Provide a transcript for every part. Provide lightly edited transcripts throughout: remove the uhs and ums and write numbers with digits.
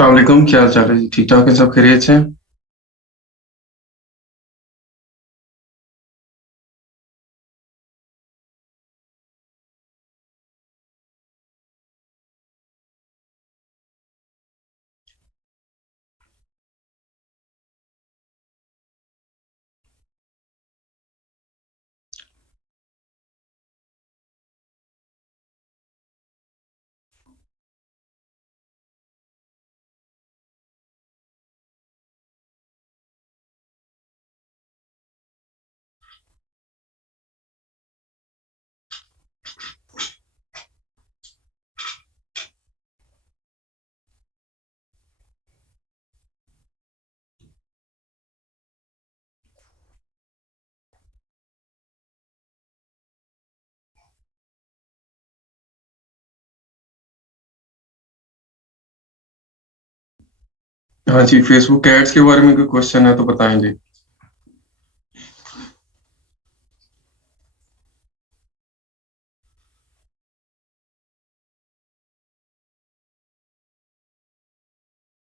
अस्सलाम वालेकुम, क्या हाल चाल है जी? ठीक ठाक है, सब खैरियत से हैं? हाँ जी, फेसबुक एड्स के बारे में कोई क्वेश्चन है तो बताएं जी।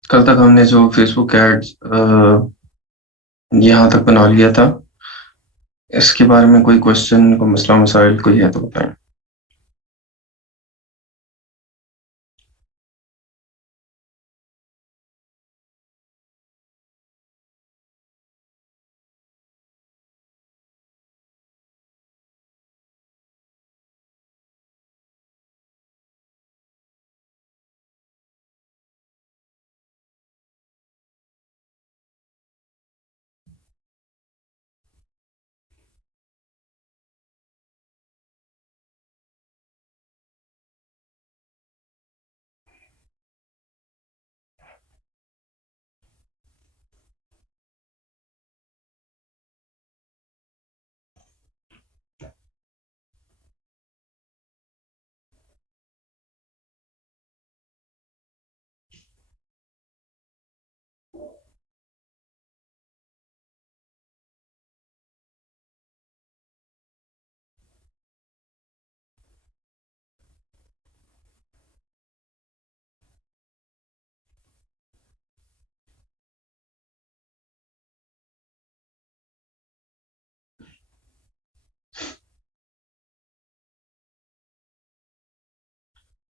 कल तक हमने जो फेसबुक एड्स यहाँ तक बना लिया था, इसके बारे में कोई क्वेश्चन, कोई मसला मसाइल कोई है तो बताएं।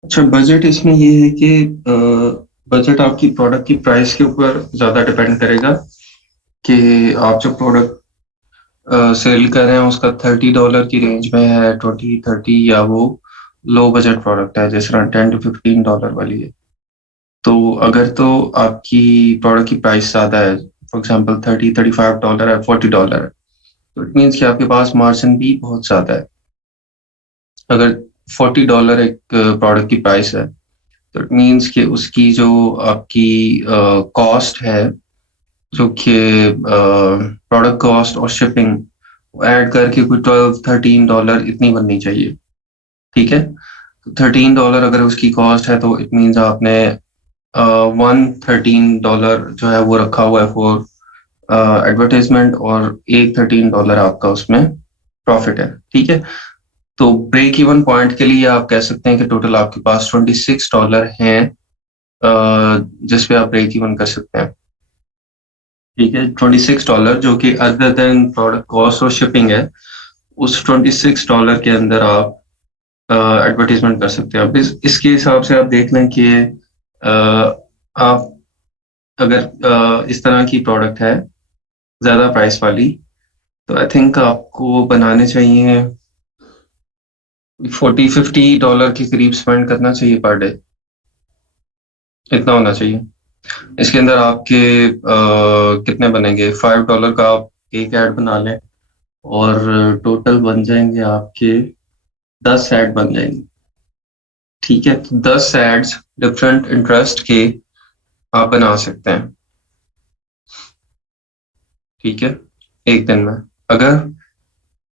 अच्छा, बजट इसमें ये है कि बजट आपकी प्रोडक्ट की प्राइस के ऊपर ज़्यादा डिपेंड करेगा कि आप जो प्रोडक्ट सेल कर रहे हैं उसका $30 की रेंज में है, 20-30, या वो लो बजट प्रोडक्ट है जिस तरह $10 to $15 वाली है। तो अगर तो आपकी प्रोडक्ट की प्राइस ज़्यादा है, फॉर एग्जांपल $30-35 है, $40 है, तो इट मीन्स कि आपके पास मार्जिन भी बहुत ज़्यादा है। अगर $40 एक प्रोडक्ट की प्राइस है, तो इट मीन्स कि उसकी जो आपकी कॉस्ट है, जो कि प्रोडक्ट कॉस्ट और शिपिंग ऐड करके कोई $12-13 इतनी बननी चाहिए। ठीक है, तो $13 अगर उसकी कॉस्ट है, तो इट मीन्स आपने $113 जो है वो रखा हुआ है फॉर एडवर्टाइजमेंट, और एक $13 आपका उसमें प्रॉफिट है। ठीक है, तो ब्रेक इवन पॉइंट के लिए आप कह सकते हैं कि टोटल आपके पास $26 हैं, जिस पे आप ब्रेक इवन कर सकते हैं। ठीक है, $26 जो कि अदर देन प्रोडक्ट कॉस्ट और शिपिंग है, उस $26 के अंदर आप एडवर्टीजमेंट कर सकते हैं। अब इसके हिसाब से आप देख लें कि आप अगर इस तरह की प्रोडक्ट है ज़्यादा प्राइस वाली, तो आई थिंक आपको बनाने चाहिए $40-50 के करीब स्पेंड करना चाहिए पर डे। इतना होना चाहिए। इसके अंदर आपके कितने बनेंगे? $5 का आप एक ऐड बना लें, और टोटल बन जाएंगे आपके 10 ऐड बन जाएंगे। ठीक है, तो 10 एड्स डिफरेंट इंटरेस्ट के आप बना सकते हैं। ठीक है, एक दिन में। अगर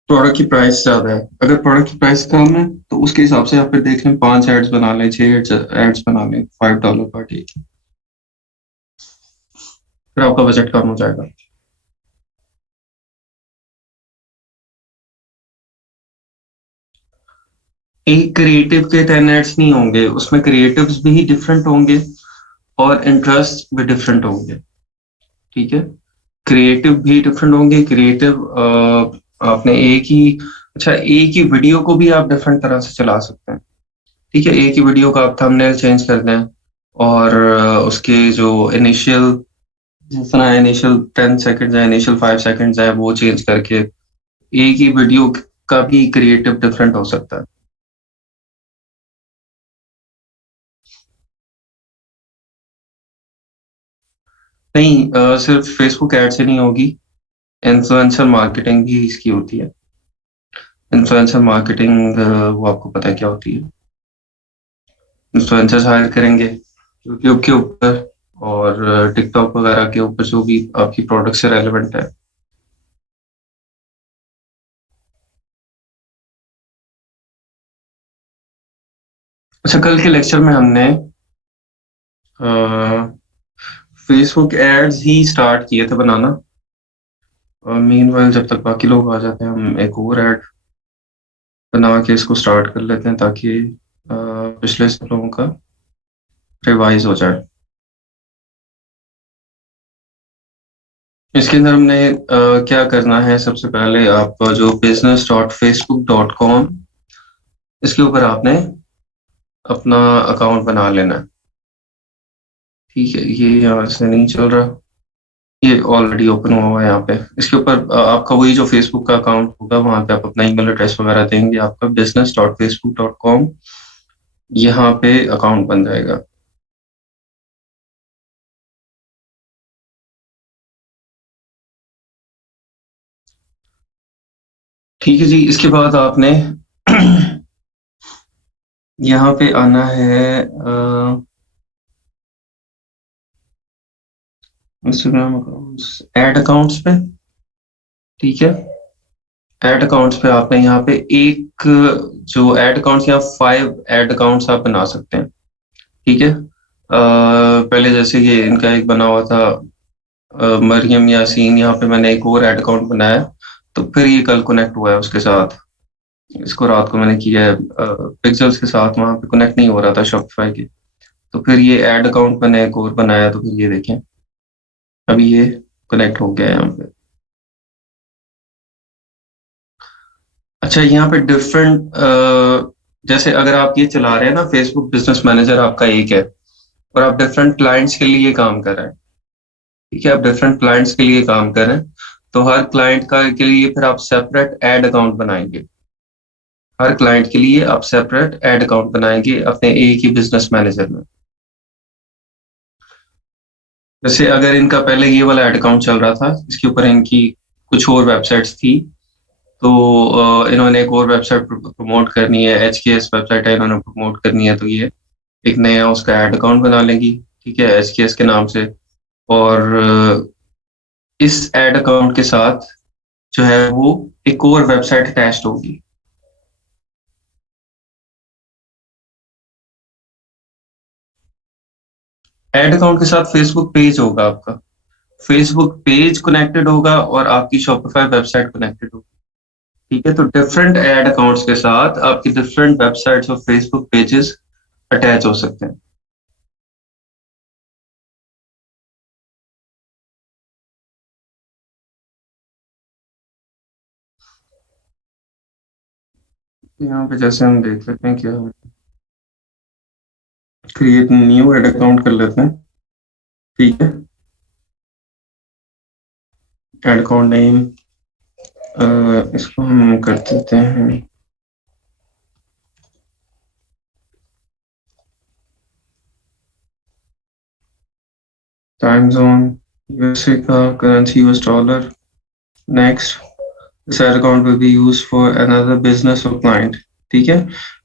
प्रोडक्ट की प्राइस ज्यादा है, अगर प्रोडक्ट की प्राइस कम है, तो उसके हिसाब से आप फिर देख लें, 5 एड्स बना लें, 6 एड्स बना लें, $5 पर डे की। फिर आपका बजट कम हो जाएगा। एक क्रिएटिव के 10 एड्स नहीं होंगे, उसमें क्रिएटिव्स भी डिफरेंट होंगे, और इंटरेस्ट भी डिफरेंट होंगे, ठीक है। क्रिएटिव भी डिफरेंट होंगे। क्रिएटिव आपने एक ही, अच्छा, एक ही वीडियो को भी आप डिफरेंट तरह से चला सकते हैं, ठीक है। एक ही वीडियो का आप थंबनेल चेंज कर दें, और उसके जो इनिशियल, जितना इनिशियल 10 सेकंड है, इनिशियल 5 सेकंड है, वो चेंज करके एक ही वीडियो का भी क्रिएटिव डिफरेंट हो सकता है। नहीं, सिर्फ फेसबुक ऐड से नहीं होगी, इन्फ्लुएंसर मार्केटिंग भी इसकी होती है। इन्फ्लुएंसर मार्केटिंग, वो आपको पता है क्या होती है? इन्फ्लुएंसर्स हायर करेंगे यूट्यूब के ऊपर और टिकटॉक वगैरह के ऊपर, जो भी आपकी प्रोडक्ट से रेलेवेंट है। अच्छा, कल के लेक्चर में हमने फेसबुक एड्स ही स्टार्ट किए थे बनाना, और मीनवाइल जब तक बाकी लोग आ जाते हैं, हम एक और ऐड बना के इसको स्टार्ट कर लेते हैं, ताकि पिछले सब लोगों का रिवाइज हो जाए। इसके अंदर हमने क्या करना है, सबसे पहले आप जो business.facebook.com, इसके ऊपर आपने अपना अकाउंट बना लेना है, ठीक है। ये यहाँ से नहीं चल रहा, ये ऑलरेडी ओपन हुआ हुआ है यहाँ पे। इसके ऊपर आपका वही जो फेसबुक का अकाउंट होगा, वहां पे आप अपना ईमेल एड्रेस वगैरह देंगे, आपका business.facebook.com यहाँ पे अकाउंट बन जाएगा। ठीक है जी। इसके बाद आपने यहाँ पे आना है इंस्टाग्राम अकाउंट्स, ऐड अकाउंट्स पे, ठीक है। ऐड अकाउंट्स पे आपने यहाँ पे एक, जो ऐड अकाउंट्स, या 5 ऐड अकाउंट्स आप बना सकते हैं, ठीक है। पहले जैसे ये इनका एक बना हुआ था, मरियम यासीन, यहाँ पे मैंने एक और ऐड अकाउंट बनाया, तो फिर ये कल कनेक्ट हुआ है उसके साथ। इसको रात को मैंने किया है, पिक्सल्स के साथ, वहां पे कनेक्ट नहीं हो रहा था शॉपिफाई के। तो फिर ये ऐड अकाउंट मैंने एक और बनाया, तो फिर ये देखें, अभी ये कनेक्ट हो गया है यहाँ पे। अच्छा, यहाँ पे डिफरेंट, जैसे अगर आप ये चला रहे हैं ना, फेसबुक बिजनेस मैनेजर आपका एक है, और आप डिफरेंट क्लाइंट्स के लिए काम कर रहे हैं, ठीक है। आप डिफरेंट क्लाइंट्स के लिए काम कर रहे हैं, तो हर क्लाइंट का के लिए फिर आप सेपरेट ऐड अकाउंट बनाएंगे। हर क्लाइंट के लिए आप सेपरेट ऐड अकाउंट बनाएंगे अपने एक ही बिजनेस मैनेजर में। जैसे अगर इनका पहले ये वाला ऐड अकाउंट चल रहा था, इसके ऊपर इनकी कुछ और वेबसाइट्स थी, तो इन्होंने एक और वेबसाइट प्रमोट करनी है, HKS वेबसाइट है, इन्होंने प्रमोट करनी है, तो ये एक नया उसका ऐड अकाउंट बना लेंगी, ठीक है, HKS के नाम से। और इस ऐड अकाउंट के साथ जो है वो एक और वेबसाइट अटैच्ड होगी। ऐड अकाउंट के साथ फेसबुक पेज होगा आपका, फेसबुक पेज कनेक्टेड होगा, और आपकी शॉपिफाई वेबसाइट कनेक्टेड होगी, ठीक है। तो डिफरेंट ऐड अकाउंट्स के साथ आपकी डिफरेंट वेबसाइट्स और फेसबुक पेजेस अटैच हो सकते हैं। यहाँ पे जैसे हम देख सकते हैं, क्या क्रिएट न्यू ऐड अकाउंट कर लेते हैं, ठीक है। ऐड अकाउंट नेम, इसको हम कर देते हैं टाइम जोन, यूएसए का, currency US dollar. Next, this add account will be used for another business और क्लाइंट, ठीक है।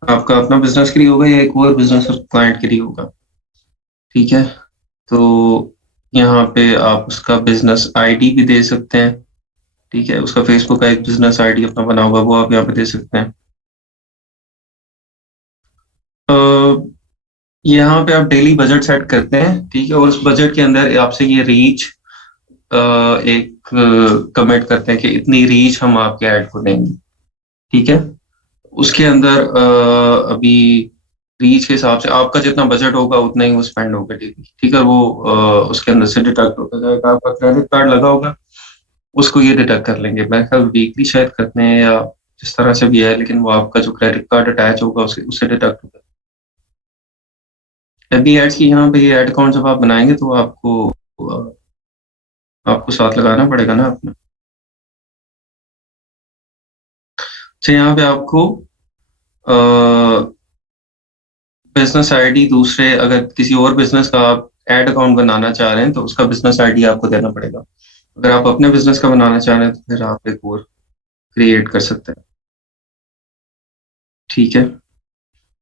आपका अपना बिजनेस के लिए होगा या एक और बिजनेस और क्लाइंट के लिए होगा, ठीक है। तो यहाँ पे आप उसका बिजनेस आईडी भी दे सकते हैं, ठीक है। उसका फेसबुक का एक बिजनेस आईडी अपना बना होगा, वो आप यहाँ पे दे सकते हैं। अ, यहाँ पे आप डेली बजट सेट करते हैं, ठीक है, और उस बजट के अंदर आपसे ये रीच एक कमिट करते हैं कि इतनी रीच हम आपके ऐड को देंगे, ठीक है। उसके अंदर अभी रीच के हिसाब से आपका जितना बजट होगा उतना ही वो स्पेंड होगा डेली, ठीक है? वो उसके अंदर से डिडक्ट होता जाएगा। आपका क्रेडिट कार्ड लगा होगा, उसको ये डिडक्ट कर लेंगे। मेरे ख्याल वीकली शायद करते हैं या जिस तरह से भी है, लेकिन वो आपका जो क्रेडिट कार्ड अटैच होगा उससे उससे डिडक्ट होगा। अभी एड्स की यहाँ पे ये एड अकाउंट जब आप बनाएंगे तो आपको साथ लगाना पड़ेगा ना अपना। अच्छा, यहाँ पे आपको बिजनेस आईडी दूसरे, अगर किसी और बिजनेस का आप एड अकाउंट बनाना चाह रहे हैं तो उसका बिजनेस आईडी आपको देना पड़ेगा। अगर आप अपने बिजनेस का बनाना चाह रहे हैं तो फिर आप एक और क्रिएट कर सकते हैं। ठीक है?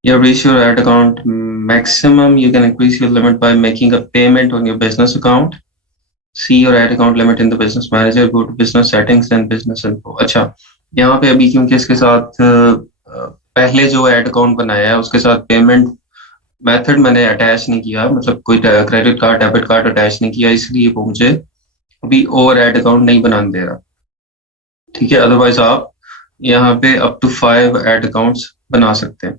You have reached your ad account maximum. You can increase your limit by making a payment on your business account. See your ad account limit in the business manager. Go to business settings and business info. अच्छा, यहाँ पे अभी क्योंकि इसके साथ पहले जो ad account बनाया है उसके साथ पेमेंट मेथड मैंने अटैच नहीं किया, मतलब कोई credit card debit card attach नहीं किया, इसलिए वो मुझे अभी और एड अकाउंट नहीं बनाने दे रहा। ठीक है? अदरवाइज आप यहाँ पे अप टू 5 एड अकाउंट्स बना सकते हैं।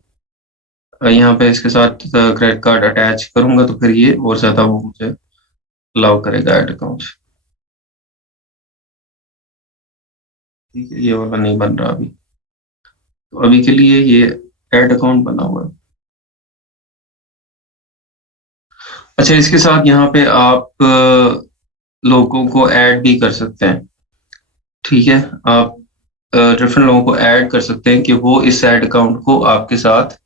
यहाँ पे इसके साथ क्रेडिट कार्ड अटैच करूंगा तो फिर ये और ज्यादा वो मुझे अलाउ करेगा ऐड अकाउंट। ठीक है? ये वाला नहीं बन रहा अभी, तो अभी के लिए ये ऐड अकाउंट बना हुआ है। अच्छा, इसके साथ यहाँ पे आप लोगों को ऐड भी कर सकते हैं। ठीक है? आप डिफरेंट लोगों को ऐड कर सकते हैं कि वो इस ऐड अकाउंट को आपके साथ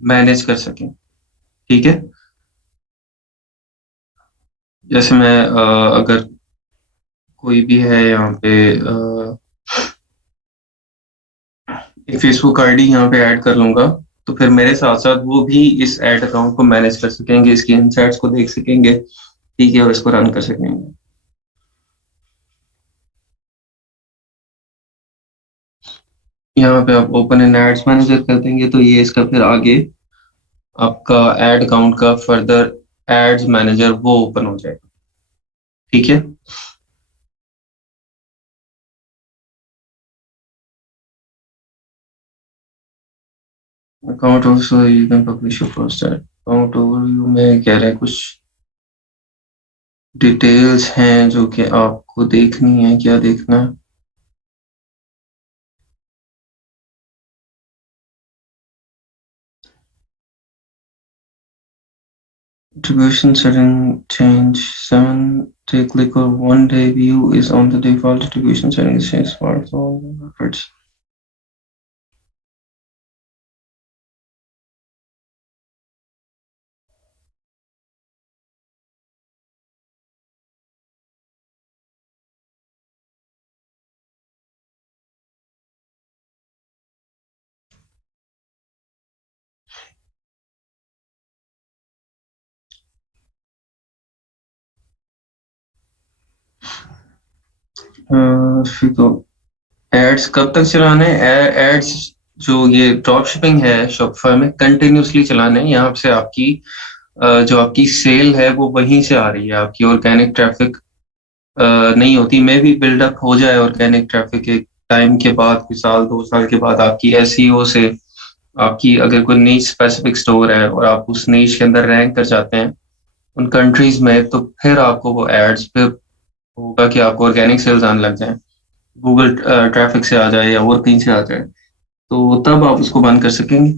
मैनेज कर सकें। ठीक है? जैसे मैं अगर कोई भी है यहाँ पे एक फेसबुक आईडी यहाँ पे ऐड कर लूंगा, तो फिर मेरे साथ साथ वो भी इस ऐड अकाउंट को मैनेज कर सकेंगे, इसकी इनसाइट्स को देख सकेंगे। ठीक है? और इसको रन कर सकेंगे। यहाँ पे आप ओपन इन एड्स मैनेजर कर देंगे तो ये इसका फिर आगे आपका ऐड अकाउंट का फर्दर एड्स मैनेजर वो ओपन हो जाएगा। ठीक है? Account also you can publish your first aid. Account overview में कह रहे हैं कुछ डिटेल्स हैं जो कि आपको देखनी है। क्या देखना है? Distribution setting change 7 day click or 1 day view is on the default distribution settings change for all efforts. फिर तो एड्स कब तक चलाने हैं? एड्स जो ये ड्रॉप शिपिंग है शॉपिफाई में कंटिन्यूसली चलाने हैं। यहाँ से आपकी जो आपकी सेल है वो वहीं से आ रही है, आपकी ऑर्गेनिक ट्रैफिक नहीं होती। मे भी बिल्डअप हो जाए ऑर्गेनिक ट्रैफिक एक टाइम के बाद, कोई साल 2 साल के बाद आपकी एसईओ से, आपकी अगर कोई नीच स्पेसिफिक स्टोर है और आप उस नीच के अंदर रैंक कर जाते हैं उन कंट्रीज में, तो फिर आपको वो एड्स पे होगा कि आपको ऑर्गेनिक सेल्स आने लग जाए, गूगल ट्रैफिक से आ जाए या और कहीं से आ जाए, तो तब आप उसको बंद कर सकेंगे।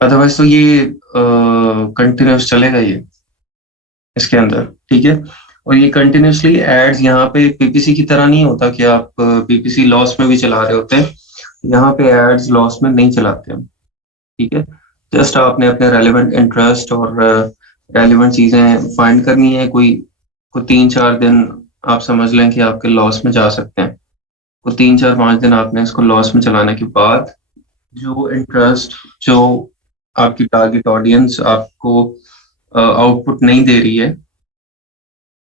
अदरवाइज तो ये कंटिन्यूस चलेगा ये इसके अंदर। ठीक है? और ये कंटिन्यूसली एड्स यहाँ पे पीपीसी की तरह नहीं होता कि आप पीपीसी लॉस में भी चला रहे होते हैं। यहाँ पे एड्स लॉस में नहीं चलाते हम। ठीक है? जस्ट आपने अपने रेलिवेंट इंटरेस्ट और रेलिवेंट चीजें फाइंड करनी है। कोई 3-4 दिन आप समझ लें कि आपके लॉस में जा सकते हैं। वो 3-4-5 दिन आपने इसको लॉस में चलाने के बाद जो इंटरेस्ट, जो आपकी टारगेट ऑडियंस आपको आउटपुट नहीं दे रही है,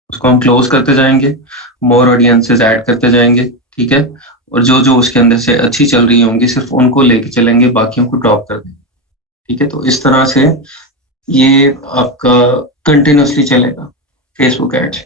उसको हम क्लोज करते जाएंगे, मोर ऑडियंसेस ऐड करते जाएंगे। ठीक है? और जो जो उसके अंदर से अच्छी चल रही होंगी सिर्फ उनको लेके चलेंगे, बाकियों को ड्रॉप कर देंगे। ठीक है? तो इस तरह से ये आपका कंटिन्यूसली चलेगा फेसबुक एड्स।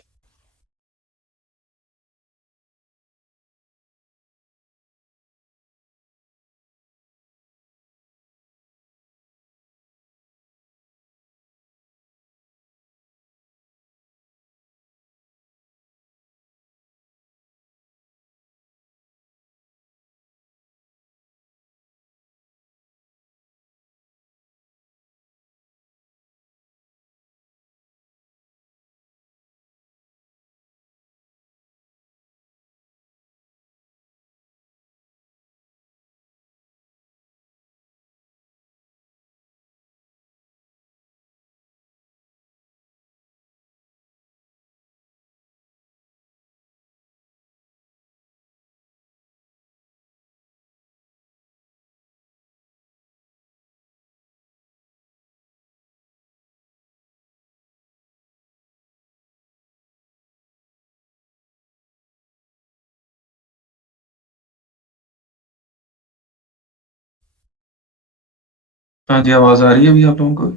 हाँ जी, आवाज़ आ रही है अभी आप लोगों को?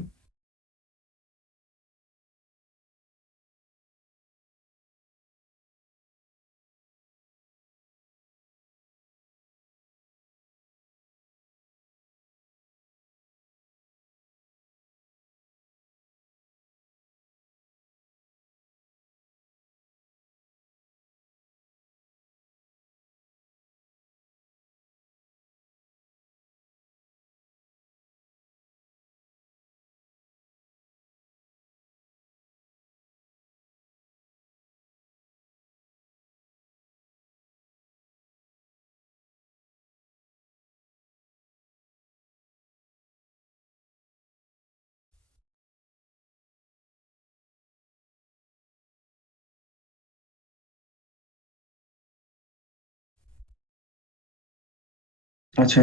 अच्छा,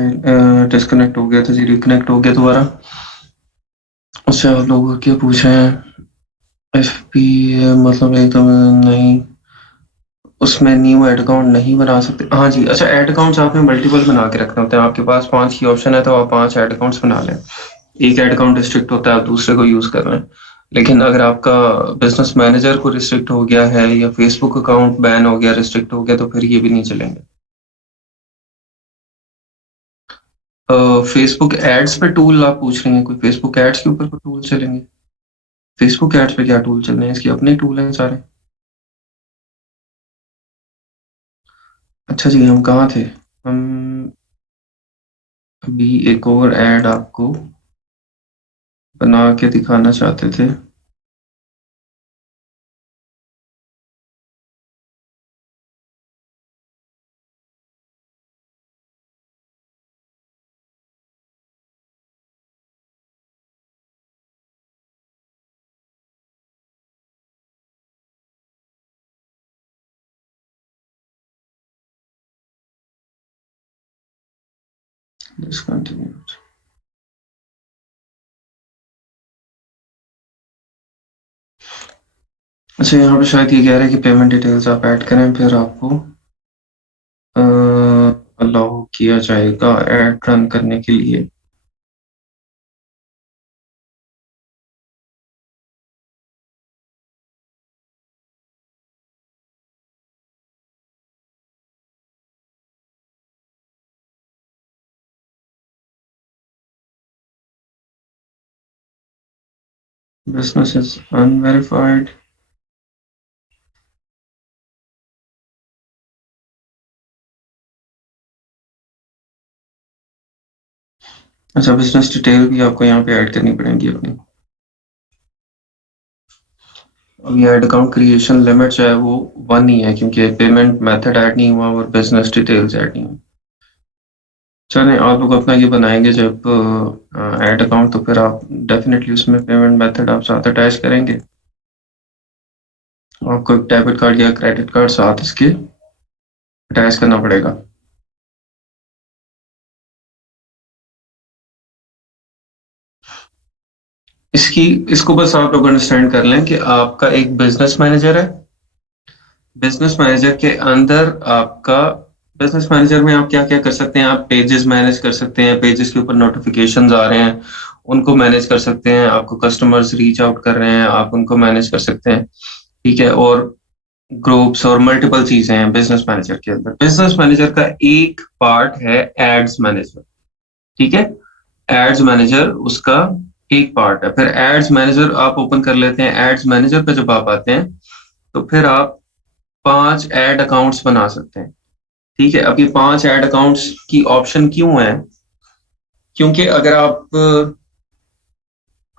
डिस्कनेक्ट हो गया था जी, रिकनेक्ट हो गया दोबारा। अच्छा, आप लोग क्या पूछे हैं? एफपी मतलब एकदम नहीं, उसमें न्यू ऐड अकाउंट नहीं बना सकते। हाँ जी, अच्छा, ऐड अकाउंट्स आपने मल्टीपल बना के रखने होते हैं। आपके पास 5 की ऑप्शन है तो आप 5 ऐड अकाउंट्स बना लें। एक ऐड अकाउंट रिस्ट्रिक्ट होता है, आप दूसरे को यूज़ कर रहे हैं। लेकिन अगर आपका बिज़नेस मैनेजर को रिस्ट्रिक्ट हो गया है या फेसबुक अकाउंट बैन हो गया, रिस्ट्रिक्ट हो गया, तो फिर ये भी नहीं चलेंगे। फेसबुक एड्स पे टूल आप पूछ रही हैं? कोई फेसबुक एड्स के ऊपर कोई टूल चलेंगे? फेसबुक एड्स पे क्या टूल चल रहे हैं? इसके अपने टूल हैं सारे। अच्छा जी, हम कहाँ थे? हम अभी एक और ऐड आपको बना के दिखाना चाहते थे। डिसकंटिन्यू। अच्छा, यहाँ पे शायद ये कह रहा है कि पेमेंट डिटेल्स आप ऐड करें, फिर आपको अलाउ किया जाएगा ऐड रन करने के लिए। Business is unverified. अच्छा, बिजनेस डिटेल भी आपको यहाँ पे ऐड करनी पड़ेगी अपनी। अब ये ऐड अकाउंट क्रिएशन लिमिट जो है वो 1 ही है, क्योंकि पेमेंट मेथड ऐड नहीं हुआ और बिजनेस डिटेल्स ऐड नहीं हुई। चलें, आप लोग अपना ये बनाएंगे जब ऐड अकाउंट, तो फिर आप डेफिनेटली उसमें पेमेंट मेथड आप साथ अटैच करेंगे। आपको एक डेबिट कार्ड या क्रेडिट कार्ड साथ इसके अटैच करना पड़ेगा। इसकी इसको बस आप लोग अंडरस्टैंड कर लें कि आपका एक बिजनेस मैनेजर है। बिजनेस मैनेजर के अंदर आपका, बिजनेस मैनेजर में आप क्या क्या कर सकते हैं? आप पेजेस मैनेज कर सकते हैं, पेजेस के ऊपर नोटिफिकेशंस आ रहे हैं उनको मैनेज कर सकते हैं, आपको कस्टमर्स रीच आउट कर रहे हैं आप उनको मैनेज कर सकते हैं। ठीक है, और ग्रुप्स और मल्टीपल चीजें हैं बिजनेस मैनेजर के अंदर। बिजनेस मैनेजर का एक पार्ट है एड्स मैनेजर। ठीक है, एड्स मैनेजर उसका एक पार्ट है। फिर एड्स मैनेजर आप ओपन कर लेते हैं। एड्स मैनेजर पे जब आप आते हैं तो फिर आप 5 एड अकाउंट्स बना सकते हैं। ठीक है, अब ये 5 एड अकाउंट्स की ऑप्शन क्यों है? क्योंकि अगर आप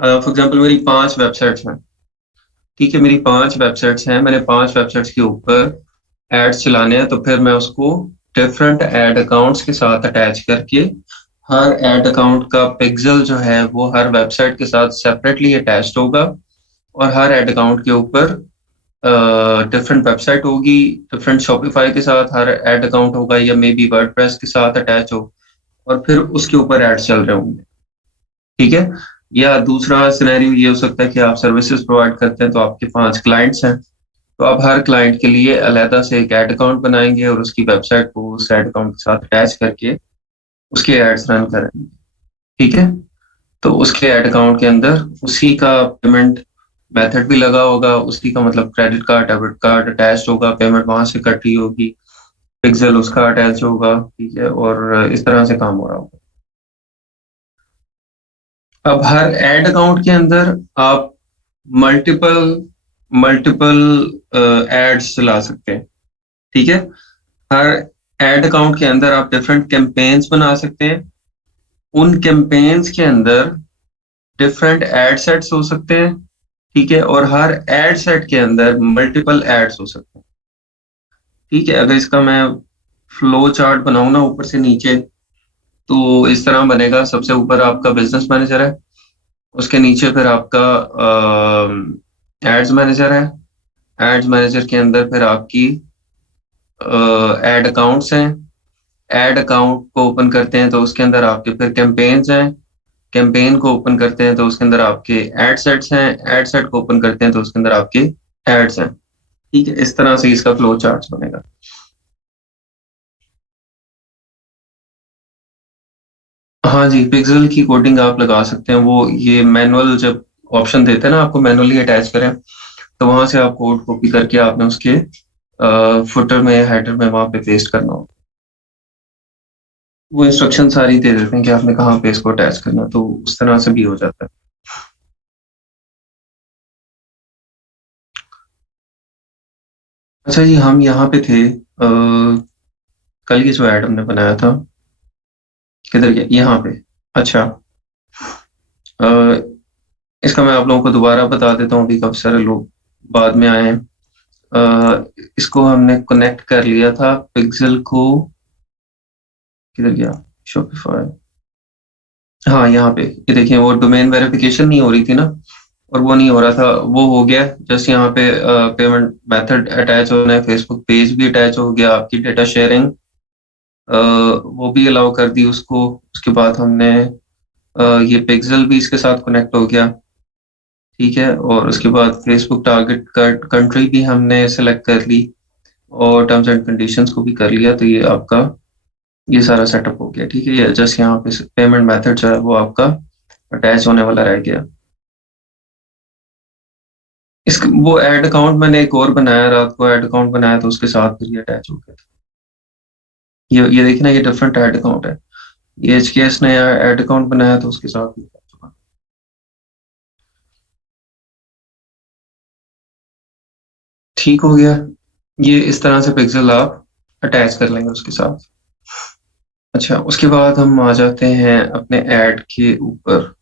फॉर एग्जांपल मेरी 5 वेबसाइट्स हैं। ठीक है, मेरी 5 वेबसाइट्स हैं, मैंने 5 वेबसाइट्स के ऊपर एड्स चलाने हैं, तो फिर मैं उसको डिफरेंट एड अकाउंट्स के साथ अटैच करके हर एड अकाउंट का पिक्सल जो है वो हर वेबसाइट के साथ सेपरेटली अटैच्ड होगा। और हर एड अकाउंट के ऊपर डिफरेंट वेबसाइट होगी, डिफरेंट शॉपिफाई के साथ हर एड अकाउंट होगा, या मे बी वर्डप्रेस के साथ अटैच हो, और फिर उसके ऊपर एड्स चल रहे होंगे। ठीक है, या दूसरा सिनेरियो ये हो सकता है कि आप सर्विसेज प्रोवाइड करते हैं तो आपके 5 क्लाइंट्स हैं, तो आप हर क्लाइंट के लिए अलहदा से एक एड अकाउंट बनाएंगे और उसकी वेबसाइट को उस एड अकाउंट के साथ अटैच करके उसके एड्स रन करेंगे। ठीक है, तो उसके ऐड अकाउंट के अंदर उसी का पेमेंट मेथड भी लगा होगा, उसी का मतलब credit card debit card attach होगा, पेमेंट वहां से कट रही होगी, पिक्सल उसका अटैच होगा, ठीक है, और इस तरह से काम हो रहा होगा। अब हर ऐड अकाउंट के अंदर आप मल्टीपल मल्टीपल एड्स चला सकते हैं, ठीक है। हर ऐड अकाउंट के अंदर आप डिफरेंट कैंपेन्स बना सकते हैं। उन कैंपेन्स के अंदर डिफरेंट एड सेट्स हो सकते हैं, ठीक है, और हर एड सेट के अंदर मल्टीपल एड्स हो सकते हैं, ठीक है। अगर इसका मैं फ्लो चार्ट बनाऊं ना ऊपर से नीचे, तो इस तरह बनेगा। सबसे ऊपर आपका बिजनेस मैनेजर है, उसके नीचे फिर आपका एड्स मैनेजर है, एड्स मैनेजर के अंदर फिर आपकी एड अकाउंट्स हैं। एड अकाउंट को ओपन करते हैं तो उसके अंदर आपके फिर कैंपेन्स हैं। कैंपेन को ओपन करते हैं तो उसके अंदर आपके एड सेट्स हैं। एड सेट को ओपन करते हैं तो उसके अंदर आपके एड्स हैं, ठीक है। इस तरह से इसका फ्लो चार्ट बनेगा। हाँ जी, पिक्सल की कोडिंग आप लगा सकते हैं। वो ये मैनुअल जब ऑप्शन देते हैं ना आपको मैनुअली अटैच करें, तो वहां से आप कोड कॉपी करके आपने उसके फुटर में हेडर में वहां पे पेस्ट करना हो। वो इंस्ट्रक्शन सारी दे देते हैं कि आपने कहाँ पे इसको अटैच करना, तो उस तरह से भी हो जाता है। अच्छा जी, हम यहाँ पे थे कल की जो ऐड हमने बनाया था, किधर गया, यहाँ पे। अच्छा, अ, इसका मैं आप लोगों को दोबारा बता देता हूँ, अभी काफी सारे लोग बाद में आए हैं। इसको हमने कनेक्ट कर लिया था पिक्सल को, किधर गया, शॉपिफाई। हाँ, यहाँ पे ये देखिए, वो डोमेन वेरिफिकेशन नहीं हो रही थी ना, और वो नहीं हो रहा था, वो हो गया। जस्ट यहाँ पे पेमेंट मेथड अटैच होना है, फेसबुक पेज भी अटैच हो गया, आपकी डेटा शेयरिंग वो भी अलाउ कर दी उसको। उसके बाद हमने ये पिक्सल भी इसके साथ कनेक्ट हो गया, ठीक है। और उसके बाद फेसबुक टारगेट कंट्री भी हमने सेलेक्ट कर ली, और टर्म्स एंड कंडीशंस को भी कर लिया। तो ये आपका ये सारा सेटअप हो गया, ठीक है। ये जस्ट यहाँ पे पेमेंट मेथड जो है वो आपका अटैच होने वाला रह गया। इस वो ऐड अकाउंट मैंने एक और बनाया, रात को ऐड अकाउंट बनाया तो उसके साथ फिर ये अटैच हो गया था। ये देखिए ना, ये डिफरेंट ऐड अकाउंट है। ये एचकेएस ने ऐड अकाउंट बनाया तो उसके साथ भी attach हुआ। ठीक हो गया। ये इस तरह से पिक्सल आप अटैच कर लेंगे उसके साथ। अच्छा, उसके बाद हम आ जाते हैं अपने ऐड के ऊपर।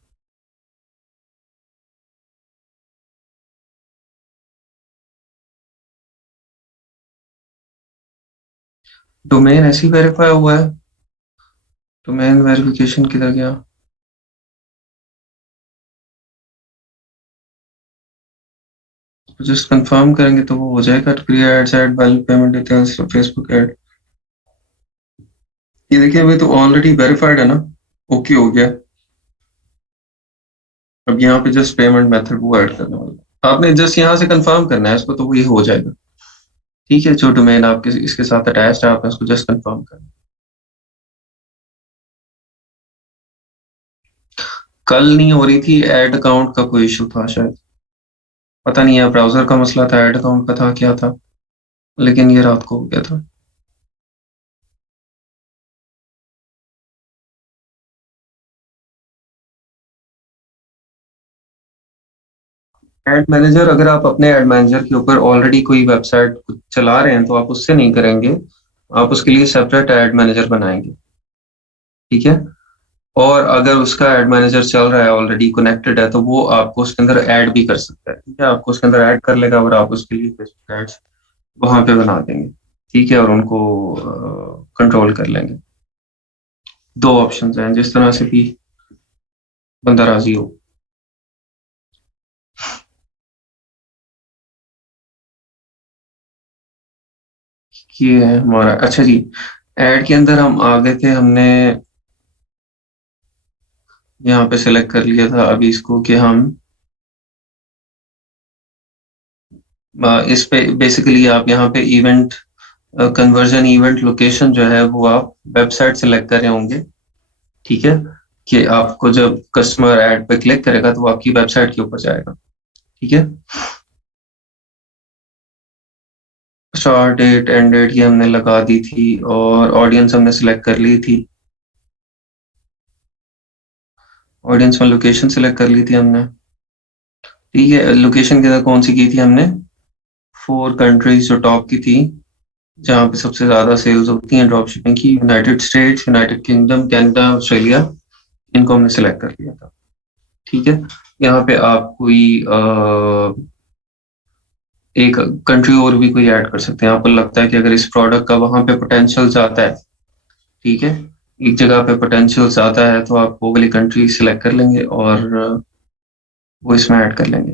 डोमेन ऐसे ही वेरीफाई हुआ है। डोमेन वेरिफिकेशन किधर गया। जस्ट कंफर्म करेंगे तो वो हो जाएगा। Create ads, add valid payment details, Facebook ad. ये देखिए, अभी तो ऑलरेडी वेरीफाइड है ना, ओके हो गया। अब यहाँ पे जस्ट पेमेंट मेथड वो ऐड करने वाला है। आपने जस्ट यहाँ से कंफर्म करना है इसको, तो वो ये हो जाएगा, ठीक है। जो डोमेन आपके इसके साथ अटैच्ड है, आपने उसको जस्ट कंफर्म करना है। कल नहीं हो रही थी, ऐड अकाउंट का कोई इशू था शायद, पता नहीं है, ब्राउजर का मसला था, ऐड अकाउंट का था, क्या था, लेकिन ये रात को हो गया था। एड मैनेजर, अगर आप अपने एड मैनेजर के ऊपर ऑलरेडी कोई वेबसाइट चला रहे हैं तो आप उससे नहीं करेंगे, आप उसके लिए सेपरेट एड मैनेजर बनाएंगे, ठीक है। और अगर उसका एड मैनेजर चल रहा है, ऑलरेडी कनेक्टेड है, तो वो आपको उसके अंदर ऐड भी कर सकता है, ठीक है। आपको उसके अंदर ऐड कर लेगा और आप उसके लिए फेसबुक एड्स वहां पे बना देंगे, ठीक है, और उनको कंट्रोल कर लेंगे। दो ऑप्शंस हैं, जिस तरह से भी बंदा राजी हो। ये है हमारा। अच्छा जी, ऐड के अंदर हम आ गए थे, हमने यहाँ पे सेलेक्ट कर लिया था अभी इसको कि हम इस पे बेसिकली आप यहाँ पे इवेंट कन्वर्जन इवेंट लोकेशन जो है वो आप वेबसाइट सेलेक्ट कर रहे होंगे, ठीक है, कि आपको जब कस्टमर ऐड पे क्लिक करेगा तो वो आपकी वेबसाइट के ऊपर जाएगा। ठीक है। स्टार्ट डेट एंड डेट ये हमने लगा दी थी, और ऑडियंस हमने सिलेक्ट कर ली थी। ऑडियंस में लोकेशन सिलेक्ट कर ली थी हमने। ठीक है, लोकेशन के अंदर कौन सी की थी हमने? 4 कंट्रीज जो टॉप की थी, जहाँ पे सबसे ज्यादा सेल्स होती हैं ड्रॉप शिपिंग की: United states, United kingdom, Canada, Australia. इनको हमने सिलेक्ट कर लिया था। ठीक है। यहाँ पे आप कोई एक कंट्री और भी कोई ऐड कर सकते हैं। आपको लगता है कि अगर इस प्रोडक्ट का वहां पे पोटेंशियल ज्यादा है, ठीक है, एक जगह पे पोटेंशियल ज्यादा है, तो आप वो वाली कंट्री सिलेक्ट कर लेंगे और वो इसमें ऐड कर लेंगे।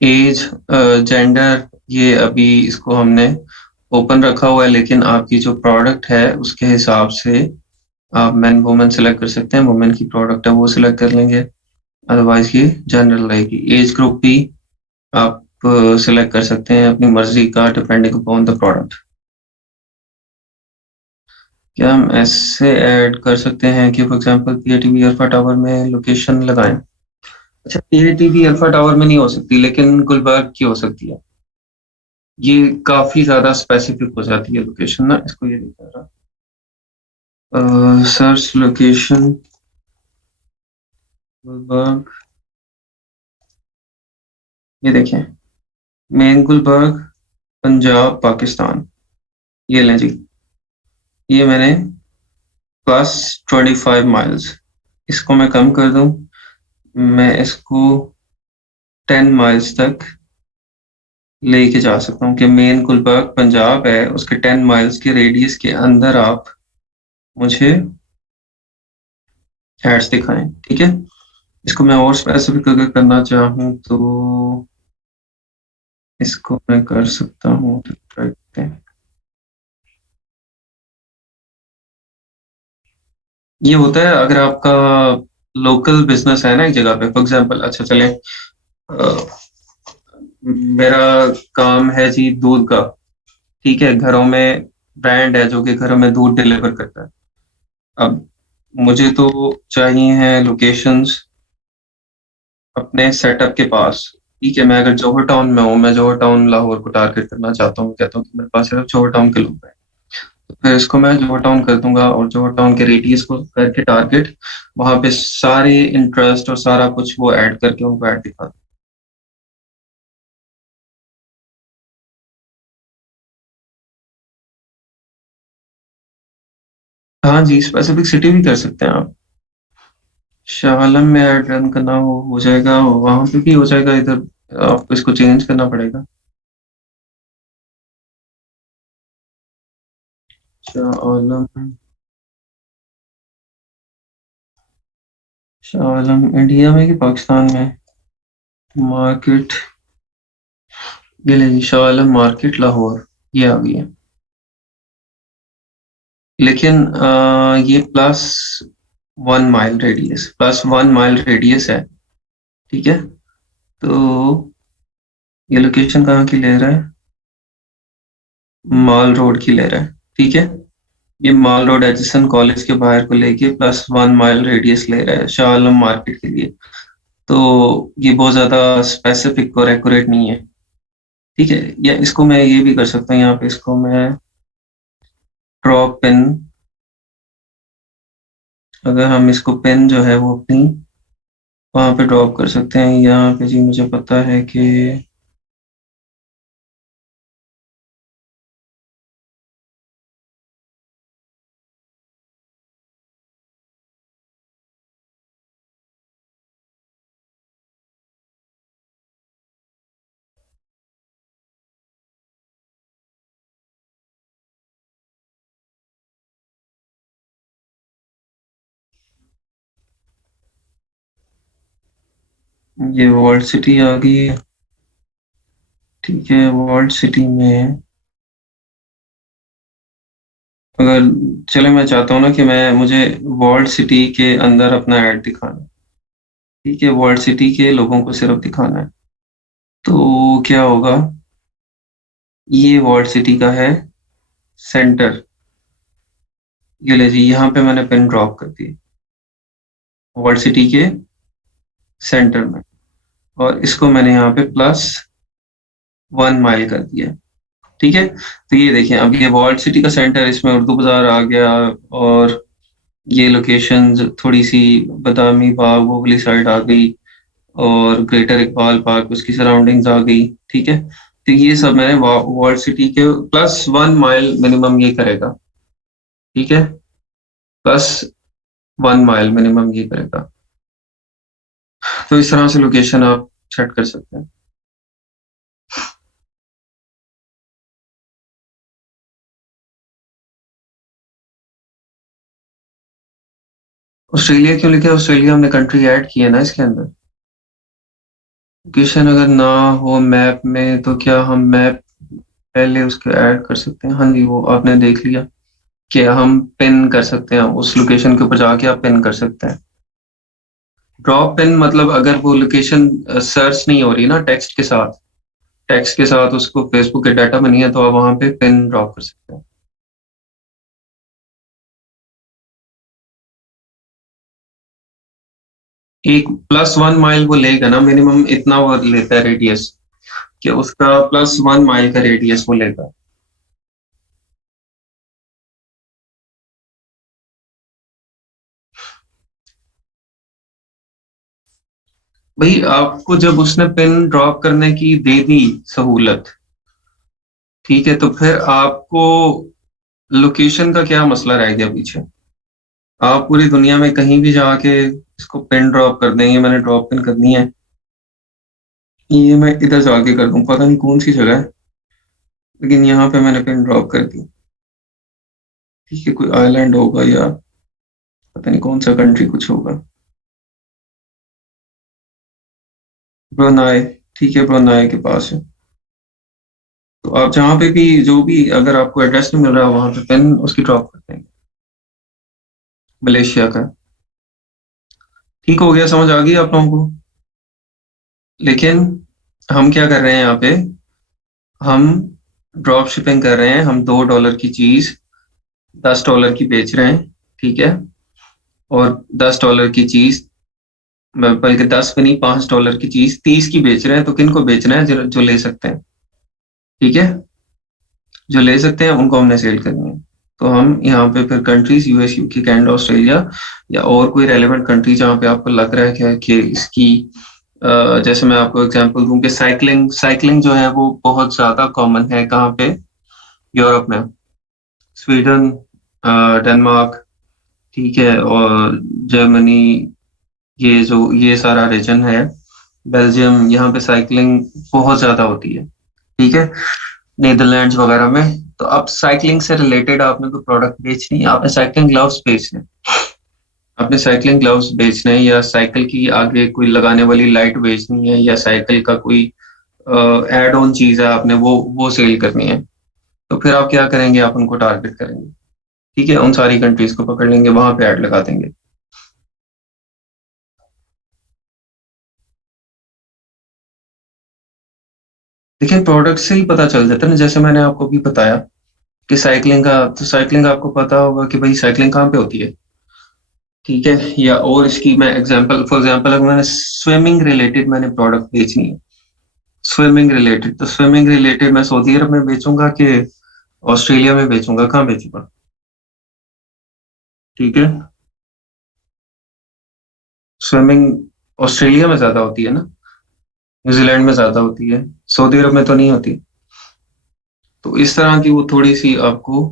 एज, जेंडर, ये अभी इसको हमने ओपन रखा हुआ है, लेकिन आपकी जो प्रोडक्ट है उसके हिसाब से आप मैन वुमेन सिलेक्ट कर सकते हैं। वुमेन की प्रोडक्ट है वो सिलेक्ट कर लेंगे, अदरवाइज ये जनरल रहेगी। एज ग्रुप भी आप सिलेक्ट कर सकते हैं अपनी मर्जी का, डिपेंडिंग अपॉन द प्रोडक्ट। क्या हम ऐसे ऐड कर सकते हैं कि फॉर एग्जांपल पीएटीवी अल्फा टावर में लोकेशन लगाएं? अच्छा, पीएटीवी अल्फा टावर में नहीं हो सकती, लेकिन गुलबर्ग की हो सकती है। ये काफी ज्यादा स्पेसिफिक हो जाती है लोकेशन ना, इसको ये नहीं कर रहा। सर्च लोकेशन गुलबर्ग, ये देखें, मेन गुलबर्ग, पंजाब, पाकिस्तान। ये लें जी, ये मैंने +25 माइल्स, इसको मैं कम कर दूं, मैं इसको 10 माइल्स तक लेके जा सकता हूँ कि मेन गुलबर्ग पंजाब है, उसके 10 माइल्स के रेडियस के अंदर आप मुझे एड्स दिखाएं। ठीक है। इसको मैं और स्पेसिफिक अगर करना चाहूँ तो इसको मैं कर सकता हूँ, तो try करते हैं। ये होता है अगर आपका लोकल बिजनेस है ना एक जगह पे, फॉर एग्जांपल, अच्छा चले, मेरा काम है जी दूध का। ठीक है, घरों में ब्रांड है जो कि घरों में दूध डिलीवर करता है। अब मुझे तो चाहिए हैं लोकेशंस अपने सेटअप के पास। ठीक है, मैं अगर जोहर टाउन में हूँ, मैं जोहर टाउन लाहौर को टारगेट करना चाहता हूँ, कहता हूँ कि मेरे पास सिर्फ जोहर टाउन के लोग हैं, तो फिर इसको मैं जोहर टाउन कर दूंगा और जोहर टाउन के रेडियस को करके टारगेट, वहां पे सारे इंटरेस्ट और सारा कुछ वो ऐड करके उनको ऐड दिखा। हाँ जी, स्पेसिफिक सिटी भी कर सकते हैं आप। शाह आलम में ऐड रन करना हो जाएगा, वहां पे भी हो जाएगा, इधर आपको इसको चेंज करना पड़ेगा। शाह आलम, शाह आलम इंडिया में कि पाकिस्तान में? मार्केट, ये ले जी, शाह आलम मार्केट लाहौर, ये आ गई है। लेकिन ये +1 माइल रेडियस है। ठीक है। तो ये लोकेशन कहाँ की ले रहा है? माल रोड की ले रहा है। ठीक है, ये माल रोड एजिसन कॉलेज के बाहर को लेके +1 माइल रेडियस ले रहा है शाह आलम मार्केट के लिए। तो ये बहुत ज्यादा स्पेसिफिक और एक्यूरेट नहीं है। ठीक है, या इसको मैं ये भी कर सकता हूँ, यहाँ पे इसको मैं ड्रॉप पिन, अगर हम इसको पिन जो है वो अपनी वहां पे ड्रॉप कर सकते हैं। यहाँ पे जी मुझे पता है कि ये वर्ल्ड सिटी आ गई है। ठीक है, वर्ल्ड सिटी में अगर, चले, मैं चाहता हूँ ना कि मैं मुझे वर्ल्ड सिटी के अंदर अपना ऐड दिखाना है। ठीक है, वर्ल्ड सिटी के लोगों को सिर्फ दिखाना है। तो क्या होगा, ये वर्ल्ड सिटी का है सेंटर। ये ले जी, यहाँ पे मैंने पिन ड्रॉप कर दी वर्ल्ड सिटी के सेंटर में, और इसको मैंने यहाँ पे +1 माइल कर दिया। ठीक है, तो ये देखिए अब ये वॉल्ट सिटी का सेंटर, इसमें उर्दू बाजार आ गया, और ये लोकेशन थोड़ी सी बदामी बाग वो वाली साइड आ गई, और ग्रेटर इकबाल पार्क उसकी सराउंडिंग्स आ गई। ठीक है, तो ये सब मैंने वॉल्ट सिटी के +1 माइल मिनिमम ये करेगा। ठीक है, +1 माइल मिनिमम ये करेगा। तो इस तरह से लोकेशन आप सेट कर सकते हैं। ऑस्ट्रेलिया क्यों लिखे? ऑस्ट्रेलिया हमने कंट्री ऐड की है ना इसके अंदर। लोकेशन अगर ना हो मैप में तो क्या हम मैप पहले उसके ऐड कर सकते हैं? हाँ जी, वो आपने देख लिया कि हम पिन कर सकते हैं, उस लोकेशन के ऊपर जाके आप पिन कर सकते हैं। ड्रॉप पिन मतलब अगर वो लोकेशन सर्च नहीं हो रही ना टेक्स्ट के साथ, टेक्स्ट के साथ उसको फेसबुक के डाटा में नहीं है, तो आप वहां पे पिन ड्रॉप कर सकते हैं। एक +1 माइल वो लेगा ना मिनिमम, इतना वो लेता है रेडियस, कि उसका +1 माइल का रेडियस वो लेगा। भाई आपको जब उसने पिन ड्रॉप करने की दे दी सहूलत, ठीक है, तो फिर आपको लोकेशन का क्या मसला रह गया पीछे? आप पूरी दुनिया में कहीं भी जाके इसको पिन ड्रॉप कर देंगे, मैंने ड्रॉप पिन करनी है, ये मैं इधर जाके कर दूं, पता नहीं कौन सी जगह है, लेकिन यहाँ पे मैंने पिन ड्रॉप कर दी। ठीक है, कोई आइलैंड होगा या पता नहीं कौन सा कंट्री कुछ होगा। ब्रुनाई, ठीक है, ब्रुनाई के पास है। तो आप जहाँ पे भी जो भी अगर आपको एड्रेस नहीं मिल रहा वहां पे पिन उसकी ड्रॉप कर देंगे। मलेशिया का। ठीक हो गया, समझ आ गई आप लोगों को? लेकिन हम क्या कर रहे हैं यहाँ पे, हम ड्रॉप शिपिंग कर रहे हैं, हम $2 की चीज $10 की बेच रहे हैं। ठीक है, और $10 की चीज, बल्कि 10 भी नहीं, $5 की चीज 30 की बेच रहे हैं। तो किन को बेचना है? जो ले सकते हैं। ठीक है, जो ले सकते हैं उनको हमने सेल करनी है। तो हम यहाँ पे फिर countries US, UK, Canada, Australia, या और कोई रेलेवेंट कंट्री जहाँ पे आपको लग रहा है कि इसकी जैसे मैं आपको एग्जांपल दूं कि साइकिलिंग साइकिलिंग जो है वो बहुत ज्यादा कॉमन है कहाँ पे? यूरोप में, स्वीडन, डेनमार्क, ठीक है, और जर्मनी, ये सारा रीजन है, बेल्जियम, यहाँ पे साइकिलिंग बहुत ज्यादा होती है। ठीक है, नीदरलैंड्स वगैरह में। तो अब साइकिलिंग से रिलेटेड आपने कोई प्रोडक्ट बेचनी है, आपने साइकिलिंग ग्लव्स बेचने, आपने साइकिलिंग ग्लव्स बेचने हैं, या साइकिल की आगे कोई लगाने वाली लाइट बेचनी है, या साइकिल का कोई एड ऑन चीज है आपने वो सेल करनी है, तो फिर आप क्या करेंगे? आप उनको टारगेट करेंगे। ठीक है, उन सारी कंट्रीज को पकड़ लेंगे, वहां पे ऐड लगा देंगे। देखिए प्रोडक्ट से ही पता चल जाता है ना, जैसे मैंने आपको भी बताया कि साइकिलिंग का, तो साइकिलिंग आपको पता होगा कि भाई साइकिलिंग कहाँ पे होती है। ठीक है, या और इसकी मैं एग्जांपल, फॉर एग्जांपल अगर मैंने स्विमिंग रिलेटेड मैंने प्रोडक्ट बेचनी है, स्विमिंग रिलेटेड, तो स्विमिंग रिलेटेड मैं सऊदी अरब में बेचूंगा कि ऑस्ट्रेलिया में बेचूंगा? कहाँ बेचूंगा? ठीक है, स्विमिंग ऑस्ट्रेलिया में ज्यादा होती है ना, न्यूजीलैंड में ज्यादा होती है, सऊदी अरब में तो नहीं होती। तो इस तरह की वो थोड़ी सी आपको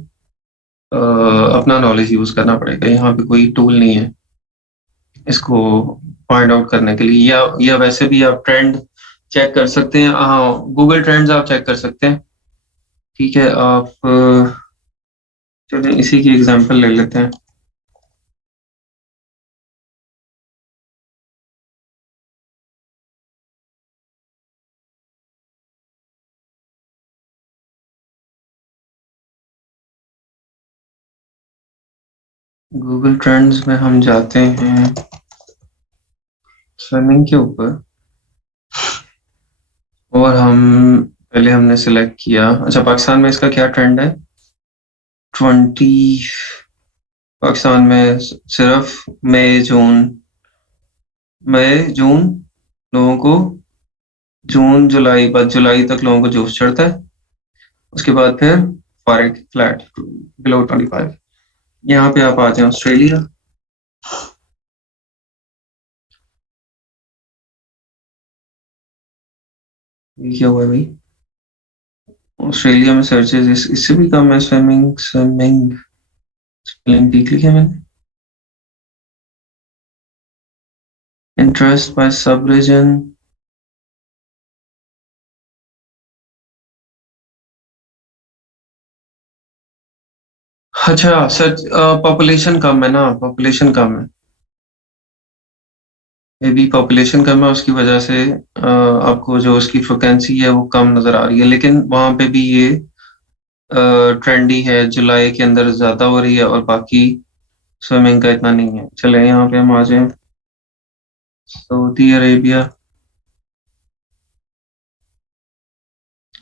अपना नॉलेज यूज करना पड़ेगा, यहाँ पे कोई टूल नहीं है इसको फाइंड आउट करने के लिए, या वैसे भी आप ट्रेंड चेक कर सकते हैं। हाँ, गूगल ट्रेंड्स आप चेक कर सकते हैं। ठीक है, आप चलिए इसी की एग्जांपल ले लेते हैं। गूगल ट्रेंड्स में हम जाते हैं स्विमिंग के ऊपर, और हम पहले हमने सिलेक्ट किया, अच्छा पाकिस्तान में इसका क्या ट्रेंड है? 20, पाकिस्तान में सिर्फ मई जून, मई जून लोगों को, जून जुलाई, बस जुलाई तक लोगों को जोश चढ़ता है। उसके बाद फिर फारिग, फ्लैट, बिलो 25। यहाँ पे आप आ जाए ऑस्ट्रेलिया। ये क्या हुआ है भाई? ऑस्ट्रेलिया में सर्चेज इससे भी कम है। स्विमिंग, स्विमिंग स्पेलिंग ठीक लिखा है मैंने। इंटरेस्ट बाय सब रीजन। अच्छा, सच पॉपुलेशन कम है ना, पॉपुलेशन कम है। मे बी पॉपुलेशन कम है, उसकी वजह से आपको जो उसकी फ्रिक्वेंसी है वो कम नजर आ रही है, लेकिन वहां पे भी ये ट्रेंडी है, जुलाई के अंदर ज्यादा हो रही है और बाकी स्विमिंग का इतना नहीं है। चले यहाँ पे हम आ जाए सऊदी अरेबिया।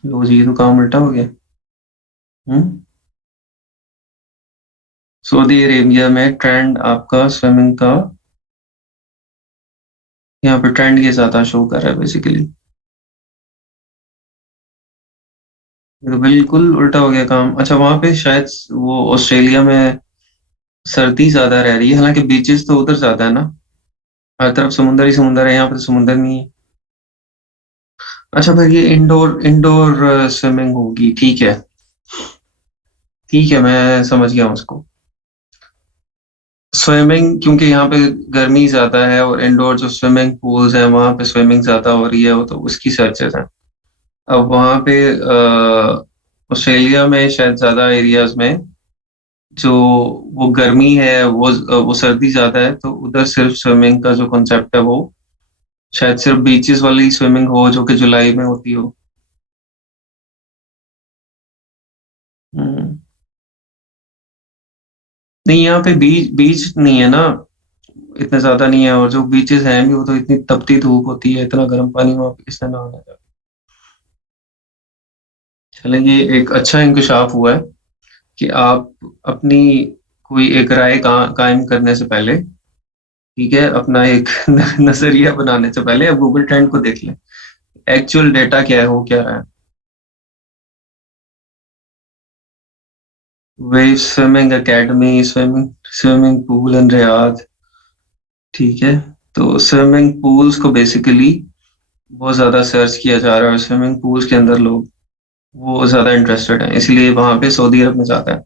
लो जी, ये तो काम उल्टा हो गया। हम्म। सऊदी अरेबिया में ट्रेंड आपका स्विमिंग का, यहाँ पे ट्रेंड ये ज्यादा शो कर रहा है बेसिकली। ये तो बिल्कुल उल्टा हो गया काम। अच्छा, वहां पे शायद वो ऑस्ट्रेलिया में सर्दी ज्यादा रह रही है, हालांकि बीचेस तो उधर ज्यादा है ना। हर तरफ समुंदर ही समुंदर है, यहाँ पे तो समुंदर नहीं है। अच्छा, फिर ये इंडोर इंडोर स्विमिंग होगी, ठीक है। ठीक है, मैं समझ गया हूँ उसको। स्विमिंग, क्योंकि यहाँ पे गर्मी ज्यादा है और इंडोर जो स्विमिंग पूल्स हैं वहां पे स्विमिंग ज्यादा हो रही है, वो तो उसकी सर्चेस हैं। अब वहां पे ऑस्ट्रेलिया में शायद ज्यादा एरियाज में जो वो गर्मी है, वो सर्दी ज्यादा है, तो उधर सिर्फ स्विमिंग का जो कॉन्सेप्ट है वो शायद सिर्फ बीचेस वाली स्विमिंग हो जो कि जुलाई में होती हो। हम्म। नहीं, यहाँ पे बीच बीच नहीं है ना, इतने ज्यादा नहीं है, और जो बीचेस हैं भी वो तो इतनी तपती धूप होती है, इतना गर्म पानी वहां पे किसने नहाना है। चलें, ये एक अच्छा इंकशाफ हुआ है कि आप अपनी कोई एक राय कायम करने से पहले, ठीक है, अपना एक नजरिया बनाने से पहले आप गूगल ट्रेंड को देख लें, एक्चुअल डेटा क्या है, हो क्या रहा है। Wave swimming academy, swimming swimming pool इन रियाद, ठीक है। तो स्विमिंग पूल्स को बेसिकली बहुत ज्यादा सर्च किया जा रहा है, और स्विमिंग पूल्स के अंदर लोग वो ज्यादा इंटरेस्टेड हैं, इसलिए वहां पे सऊदी अरब में ज्यादा है।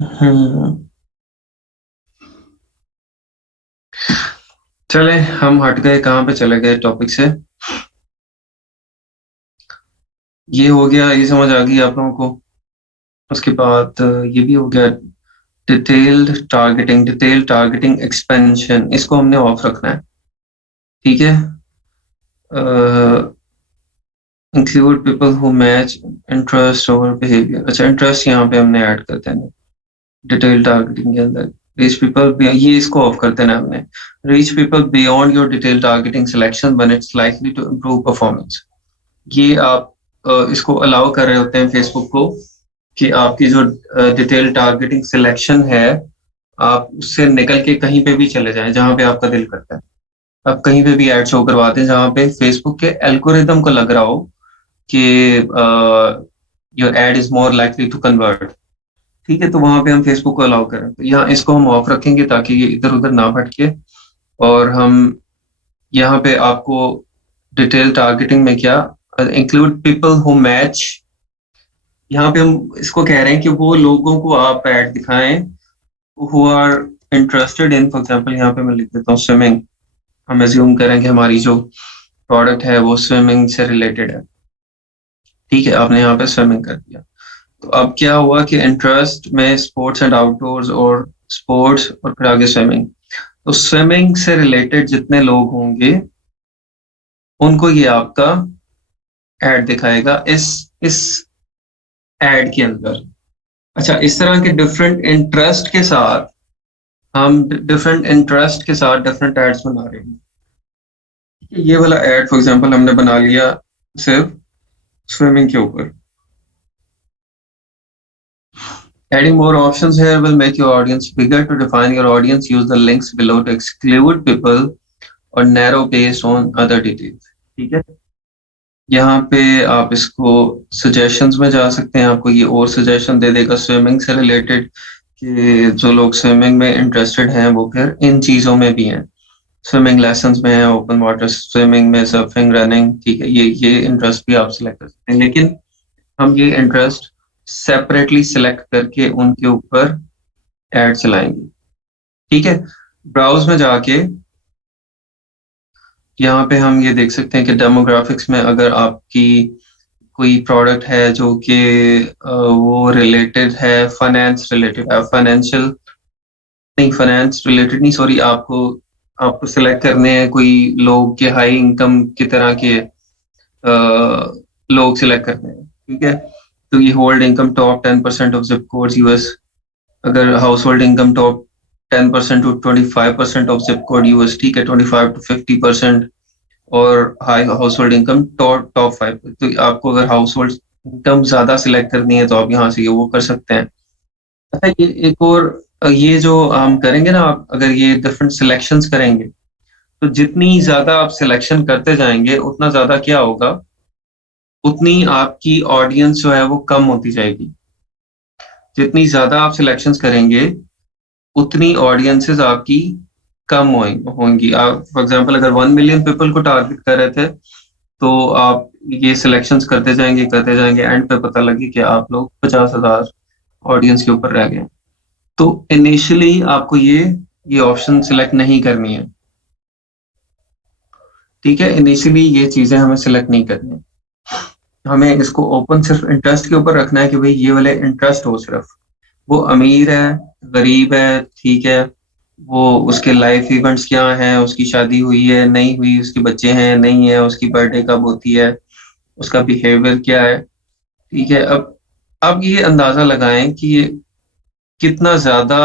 हम्म। चले, हम हट गए, कहाँ पे चले गए टॉपिक से। ये हो गया, ये समझ आ गई आप लोगों को। उसके बाद ये भी हो गया। डिटेल टारगेटिंग एक्सपेंशन, इसको हमने ऑफ रखना है, ठीक है। Include people who match interest और बिहेवियर। अच्छा, इंटरेस्ट यहाँ पे हमने ऐड करते हैं डिटेल टारगेटिंग के अंदर। रीच पीपल, ये इसको ऑफ करते हैं हमने। Reach people beyond your detail targeting selection when it's likely to improve performance. ये आप इसको अलाउ कर रहे होते हैं फेसबुक को कि आपकी जो डिटेल टारगेटिंग सिलेक्शन है, आप उससे निकल के कहीं पे भी चले जाएं जहां पे आपका दिल करता है। आप कहीं पे भी ऐड शो करवाते हैं जहां पे फेसबुक के एल्गोरिदम को लग रहा हो कि your ad is more likely to convert, ठीक है, तो वहां पे हम फेसबुक को अलाउ करें। तो यहाँ इसको हम ऑफ रखेंगे ताकि ये इधर उधर ना भटके। और हम यहाँ पे आपको डिटेल टारगेटिंग में क्या, इंक्लूड पीपल हु मैच, यहाँ पे हम इसको कह रहे हैं कि वो लोगों को आप ऐड दिखाएं who are interested in, for example यहाँ पे मैं लिख देता हूँ स्विमिंग। हम एज्यूम करें कि हमारी जो प्रोडक्ट है वो स्विमिंग से रिलेटेड है, ठीक है, आपने यहाँ पे स्विमिंग कर दिया। तो अब क्या हुआ कि इंटरेस्ट में स्पोर्ट्स एंड आउटडोर्स, और स्पोर्ट्स, और फिर आगे स्विमिंग। तो स्विमिंग से रिलेटेड जितने लोग होंगे उनको ये आपका ऐड दिखाएगा इस ऐड के अंदर। अच्छा, इस तरह के डिफरेंट इंटरेस्ट के साथ हम डिफरेंट इंटरेस्ट के साथ डिफरेंट एड्स बना रहे हैं। ये वाला एड फॉर एग्जांपल हमने बना लिया सिर्फ स्विमिंग के ऊपर। Adding more options here will make your audience bigger. To define your audience, use the links below to exclude people or narrow based on other details. ठीक है, यहाँ पे आप इसको सजेशंस में जा सकते हैं, आपको ये और सजेशन दे देगा स्विमिंग से रिलेटेड कि जो लोग स्विमिंग में इंटरेस्टेड हैं वो फिर इन चीज़ों में भी हैं, स्विमिंग लेसन्स में है, ओपन वाटर स्विमिंग में, सर्फिंग, रनिंग। ठीक है, ये इंटरेस्ट भी आप सिलेक्ट कर सकते हैं, लेकिन हम ये इंटरेस्ट सेपरेटली सिलेक्ट करके उनके ऊपर एड चलाएंगे। ठीक है, ब्राउज में जाके यहाँ पे हम ये देख सकते हैं कि डेमोग्राफिक्स में अगर आपकी कोई प्रोडक्ट है जो कि वो रिलेटेड है, फाइनेंस रिलेटेड है, फाइनेंस रिलेटेड नहीं, सॉरी, आपको आपको सिलेक्ट करने हैं कोई लोग के हाई इनकम की तरह के लोग सिलेक्ट करने हैं। ठीक है, तो ये hold income top 10% of zip codes US, अगर household income top 10% to 25% of zip code US. ठीक है, 25 to 50%, और high household income top top 5। तो आपको अगर हाउस होल्ड इनकम ज्यादा सिलेक्ट करनी है तो आप यहाँ से ये वो कर सकते हैं। अच्छा, ये एक और ये जो हम करेंगे ना, आप अगर ये डिफरेंट सिलेक्शंस करेंगे तो जितनी ज्यादा आप सिलेक्शन करते जाएंगे उतना ज्यादा क्या होगा, उतनी आपकी ऑडियंस जो है वो कम होती जाएगी। जितनी ज्यादा आप सिलेक्शंस करेंगे उतनी ऑडियंसेस आपकी कम होंगी। आप फॉर एग्जांपल अगर 1 मिलियन पीपल को टारगेट कर रहे थे तो आप ये सिलेक्शंस करते जाएंगे, एंड पे पता लगे कि आप लोग 50,000 ऑडियंस के ऊपर रह गए। तो इनिशियली आपको ये ऑप्शन सिलेक्ट नहीं करनी है। ठीक है, इनिशियली ये चीजें हमें सिलेक्ट नहीं करनी है, हमें इसको ओपन सिर्फ इंटरेस्ट के ऊपर रखना है कि भाई ये वाले इंटरेस्ट हो, सिर्फ वो अमीर है, गरीब है, ठीक है, वो उसके लाइफ इवेंट्स क्या हैं, उसकी शादी हुई है नहीं हुई, उसके बच्चे हैं नहीं है, उसकी बर्थडे कब होती है, उसका बिहेवियर क्या है। ठीक है, अब ये अंदाजा लगाएं कि ये कितना ज्यादा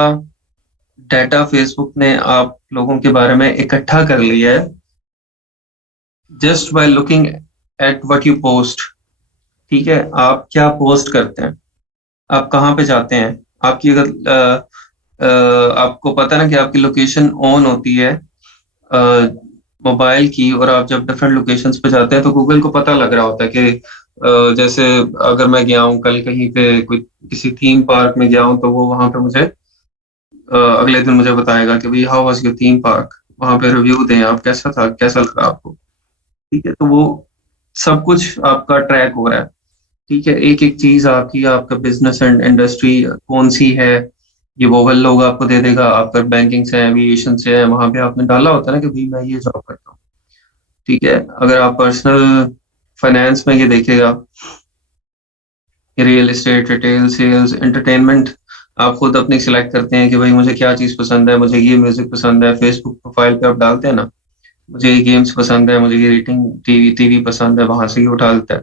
डाटा फेसबुक ने आप लोगों के बारे में इकट्ठा कर लिया है just by looking at what you post. ठीक है, आप क्या पोस्ट करते हैं, आप कहाँ पे जाते हैं, आपकी अगर आपको पता है ना कि आपकी लोकेशन ऑन होती है मोबाइल की, और आप जब डिफरेंट लोकेशंस पे जाते हैं तो गूगल को पता लग रहा होता है कि जैसे अगर मैं गया हूँ कल कहीं पे कोई किसी थीम पार्क में गया हूँ तो वो वहां पे मुझे अगले दिन मुझे बताएगा कि भाई how was your theme park, वहां पे रिव्यू दें आप, कैसा था, कैसा लगा आपको। ठीक है, तो वो सब कुछ आपका ट्रैक हो रहा है। ठीक है, एक एक चीज आपकी, आपका बिजनेस एंड इंडस्ट्री कौन सी है, ये वोवल लोग आपको दे देगा, आपका बैंकिंग से है, एविएशन से है, वहां पे आपने डाला होता है ना कि भाई मैं ये जॉब करता हूँ। ठीक है, अगर आप पर्सनल फाइनेंस में ये देखेगा, real estate, retail, sales, entertainment, आप खुद अपनी सिलेक्ट करते हैं कि भाई मुझे क्या चीज पसंद है, मुझे ये म्यूजिक पसंद है, फेसबुक प्रोफाइल पे आप डालते हैं ना, मुझे ये गेम्स पसंद है, मुझे ये रेटिंग टीवी टीवी पसंद है, वहां से ही उठा लेता है।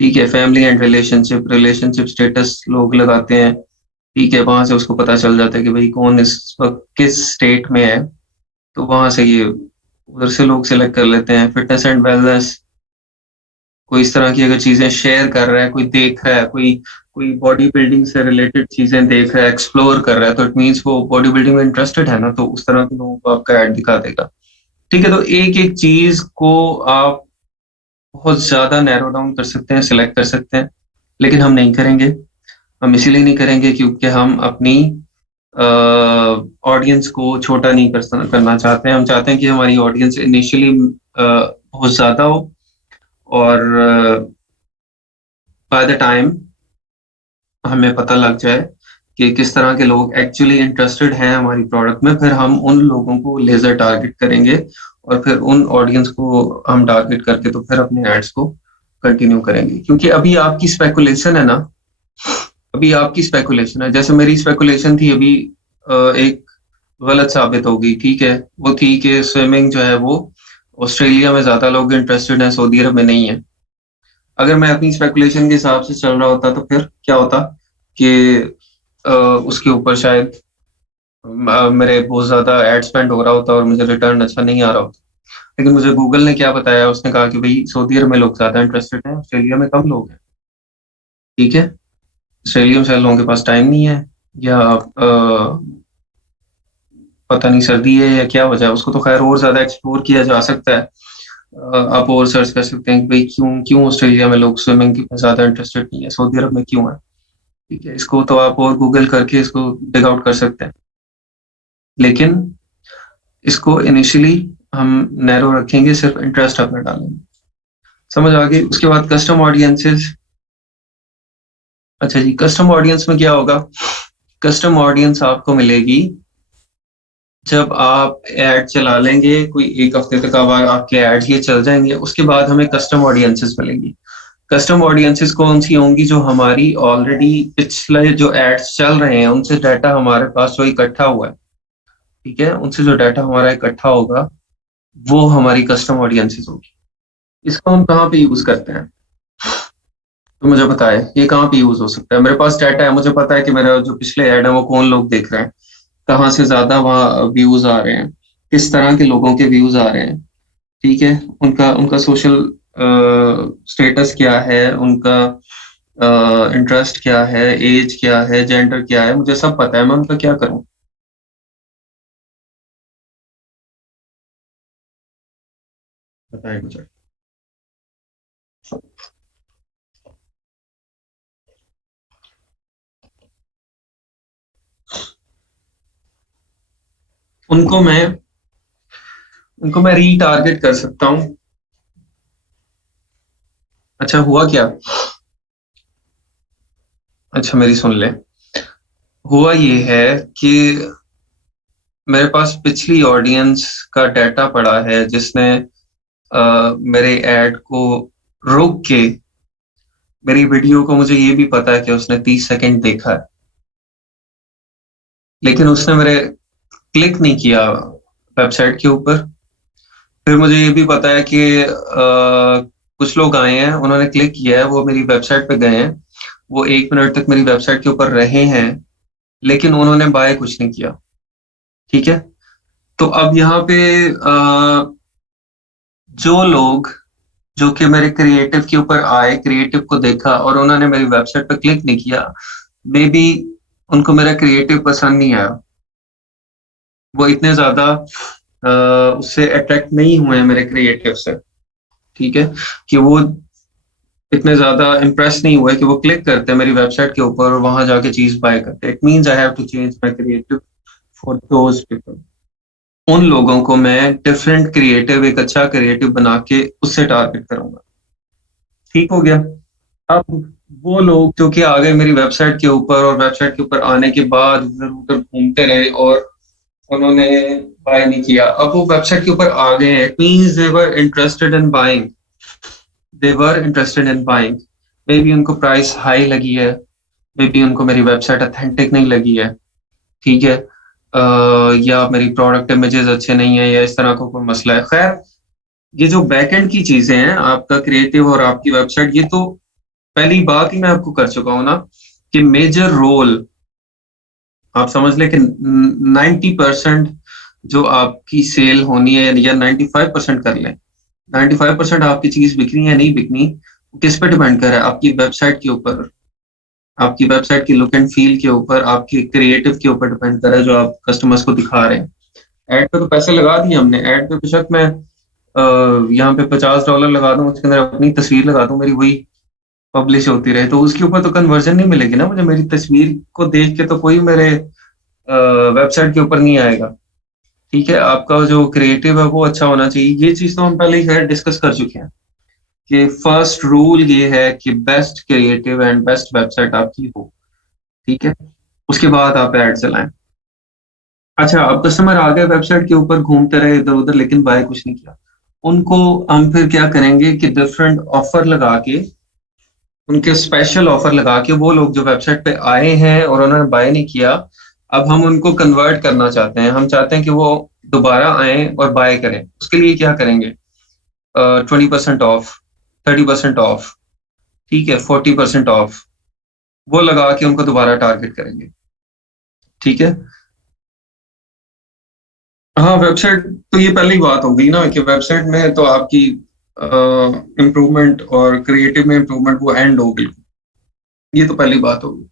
ठीक है, फैमिली एंड रिलेशनशिप स्टेटस लोग लगाते हैं। ठीक है, वहां से उसको पता चल जाता है कि भाई कौन इस वक्त किस स्टेट में है, तो वहां से ये उधर से लोग सिलेक्ट कर लेते हैं। फिटनेस एंड वेलनेस, कोई इस तरह की अगर चीजें शेयर कर रहा है, कोई देख रहा है, कोई कोई बॉडी बिल्डिंग से रिलेटेड चीजें देख रहा है, एक्सप्लोर कर रहा है, तो इट मीन्स वो बॉडी बिल्डिंग में इंटरेस्टेड है ना, तो उस तरह के लोगों को आपका ऐड दिखा देगा। ठीक है, तो एक एक चीज को आप बहुत ज्यादा नैरो डाउन कर सकते हैं, सिलेक्ट कर सकते हैं, लेकिन हम नहीं करेंगे। हम इसीलिए नहीं करेंगे क्योंकि हम अपनी ऑडियंस को छोटा नहीं करना चाहते हैं। हम चाहते हैं कि हमारी ऑडियंस इनिशियली बहुत ज्यादा हो, और बाय द टाइम हमें पता लग जाए कि किस तरह के लोग एक्चुअली इंटरेस्टेड हैं हमारी प्रोडक्ट में, फिर हम उन लोगों को लेजर टारगेट करेंगे, और फिर उन ऑडियंस को हम टारगेट करके तो फिर अपने एड्स को कंटिन्यू करेंगे। क्योंकि अभी आपकी स्पेकुलेशन है ना, अभी आपकी स्पेकुलेशन है, जैसे मेरी स्पेकुलेशन थी अभी एक गलत साबित हो गई। ठीक है, वो थी कि स्विमिंग जो है वो ऑस्ट्रेलिया में ज्यादा लोग इंटरेस्टेड हैं, सऊदी अरब में नहीं है। अगर मैं अपनी स्पेकुलेशन के हिसाब से चल रहा होता तो फिर क्या होता कि उसके ऊपर शायद मेरे बहुत ज्यादा एड स्पेंड हो रहा होता और मुझे रिटर्न अच्छा नहीं आ रहा होता। लेकिन मुझे गूगल ने क्या बताया, उसने कहा कि भाई सऊदी अरब में लोग ज्यादा इंटरेस्टेड हैं, ऑस्ट्रेलिया में कम लोग हैं। ठीक है, ऑस्ट्रेलिया में शायद लोगों के पास टाइम नहीं है, या पता नहीं सर्दी है या क्या वजह है, उसको तो खैर और ज्यादा एक्सप्लोर किया जा सकता है। आप और सर्च कर सकते हैं कि भाई क्यों क्यों ऑस्ट्रेलिया में लोग स्विमिंग में ज्यादा इंटरेस्टेड नहीं है, सऊदी अरब में क्यों है। ठीक है, इसको तो आप और गूगल करके इसको डिग आउट कर सकते हैं। लेकिन इसको इनिशियली हम नैरो रखेंगे, सिर्फ इंटरेस्ट अपना डालेंगे। समझ आ गई? उसके बाद कस्टम ऑडियंसेस। अच्छा जी, कस्टम ऑडियंस में क्या होगा? कस्टम ऑडियंस आपको मिलेगी जब आप ऐड चला लेंगे, कोई एक हफ्ते तक अब आपके एड्स ये चल जाएंगे, उसके बाद हमें कस्टम ऑडियंसेस मिलेंगी। कस्टम ऑडियंसेस कौन सी होंगी? जो हमारी ऑलरेडी पिछले जो एड्स चल रहे हैं उनसे डाटा हमारे पास जो इकट्ठा हुआ है, ठीक है, उनसे जो डाटा हमारा इकट्ठा होगा वो हमारी कस्टम ऑडियंसेस होगी। इसको हम कहाँ पे यूज करते हैं? तो मुझे बताए ये कहाँ पे यूज हो सकता है? मेरे पास डाटा है, मुझे पता है कि मेरा जो पिछले ऐड है वो कौन लोग देख रहे हैं, कहाँ से ज्यादा वहाँ व्यूज आ रहे हैं, किस तरह के लोगों के व्यूज आ रहे हैं। ठीक है, उनका उनका सोशल स्टेटस क्या है, उनका इंटरेस्ट क्या है, एज क्या है, जेंडर क्या है, मुझे सब पता है। मैं उनका क्या करूं? बताए मुझे। उनको मैं उनको मैं रीटारगेट कर सकता हूँ। अच्छा, हुआ क्या? अच्छा, मेरी सुन ले। हुआ ये है कि मेरे पास पिछली ऑडियंस का डाटा पड़ा है, जिसने मेरे ऐड को रोक के मेरी वीडियो को, मुझे ये भी पता है कि उसने 30 सेकंड देखा है, लेकिन उसने मेरे क्लिक नहीं किया वेबसाइट के ऊपर। फिर मुझे ये भी पता है कि कुछ लोग आए हैं, उन्होंने क्लिक किया है, वो मेरी वेबसाइट पे गए हैं, वो 1 मिनट तक मेरी वेबसाइट के ऊपर रहे हैं, लेकिन उन्होंने बाय कुछ नहीं किया। ठीक है, तो अब यहाँ पे जो लोग जो कि मेरे क्रिएटिव के ऊपर आए, क्रिएटिव को देखा और उन्होंने मेरी वेबसाइट पर क्लिक नहीं किया, मे बी उनको मेरा क्रिएटिव पसंद नहीं आया, वो इतने ज्यादा उससे अट्रैक्ट नहीं हुए हैं मेरे क्रिएटिव से। ठीक है, कि वो इतने ज्यादा इम्प्रेस नहीं हुए कि वो क्लिक करते हैं मेरी वेबसाइट के ऊपर और वहां जाके चीज बाय करते हैं। It means I have to change my creative for those people. उन लोगों को मैं डिफरेंट क्रिएटिव, एक अच्छा क्रिएटिव बना के उससे टारगेट करूंगा। ठीक हो गया? अब वो लोग जो कि आ गए मेरी वेबसाइट के ऊपर और वेबसाइट के ऊपर आने के बाद इधर उधर घूमते रहे और उन्होंने बाय नहीं किया, अब वो वेबसाइट के ऊपर आ गए हैं, it means they were interested in buying. May be उनको प्राइस हाई लगी है, मे बी उनको मेरी वेबसाइट अथेंटिक नहीं लगी है। ठीक है, या मेरी प्रोडक्ट इमेजेस अच्छे नहीं है, या इस तरह का कोई मसला है। खैर, ये जो बैकएंड की चीजें हैं, आपका क्रिएटिव और आपकी वेबसाइट, ये तो पहली बात ही मैं आपको कर चुका हूं ना, कि मेजर रोल आप समझ लें कि 90% जो आपकी सेल होनी है, या 95% कर लें, 95% आपकी चीज बिकनी है नहीं बिकनी, किस पे डिपेंड कर रहा है? आपकी वेबसाइट के ऊपर, आपकी वेबसाइट की लुक एंड फील के ऊपर, आपके क्रिएटिव के ऊपर डिपेंड कर रहा है जो आप कस्टमर्स को दिखा रहे हैं। एड पे तो पैसे लगा दिए हमने, एड पे बेशक मैं यहाँ पे $50 लगा दूं, उसके अंदर अपनी तस्वीर लगा दूं, मेरी वही पब्लिश होती रहे, तो उसके ऊपर तो कन्वर्जन नहीं मिलेगी ना मुझे। मेरी तस्वीर को देख के तो कोई मेरे वेबसाइट के ऊपर नहीं आएगा। ठीक है, आपका जो क्रिएटिव है वो अच्छा होना चाहिए। ये चीज तो हम पहले ही खैर डिस्कस कर चुके हैं कि फर्स्ट रूल ये है कि best creative and best website आपकी हो। ठीक है, उसके बाद आप ऐड चलाएं। अच्छा, अब कस्टमर आ गए वेबसाइट के ऊपर, घूमते रहे इधर उधर, लेकिन बाय कुछ नहीं किया। उनको हम फिर क्या करेंगे कि डिफरेंट ऑफर लगा के, उनके स्पेशल ऑफर लगा के, वो लोग जो वेबसाइट पे आए हैं और उन्होंने बाय नहीं किया, अब हम उनको कन्वर्ट करना चाहते हैं। हम चाहते हैं कि वो दोबारा आए और बाय करें। उसके लिए क्या करेंगे? 20% ऑफ, 30% ऑफ, ठीक है, 40% ऑफ, वो लगा के उनको दोबारा टारगेट करेंगे। ठीक है, हाँ वेबसाइट, तो ये पहली बात हो गई ना कि वेबसाइट में तो आपकी इम्प्रूवमेंट और क्रिएटिव में इम्प्रूवमेंट वो एंड हो गई, ये तो पहली बात होगी।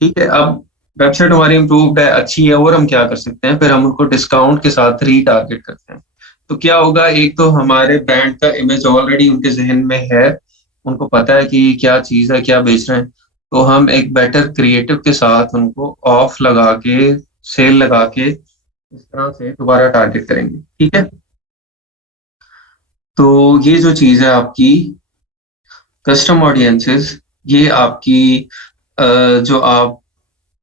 ठीक है, अब वेबसाइट हमारी इम्प्रूव्ड है, अच्छी है, और हम क्या कर सकते हैं, फिर हम उनको डिस्काउंट के साथ रीटारगेट करते हैं। तो क्या होगा, एक तो हमारे ब्रांड का इमेज ऑलरेडी उनके जहन में है, उनको पता है कि क्या चीज है, क्या बेच रहे हैं, तो हम एक बेटर क्रिएटिव के साथ उनको ऑफ लगा के, सेल लगा के, इस तरह से दोबारा टारगेट करेंगे। ठीक है, तो ये जो चीज है आपकी कस्टम ऑडियंसेस, ये आपकी जो आप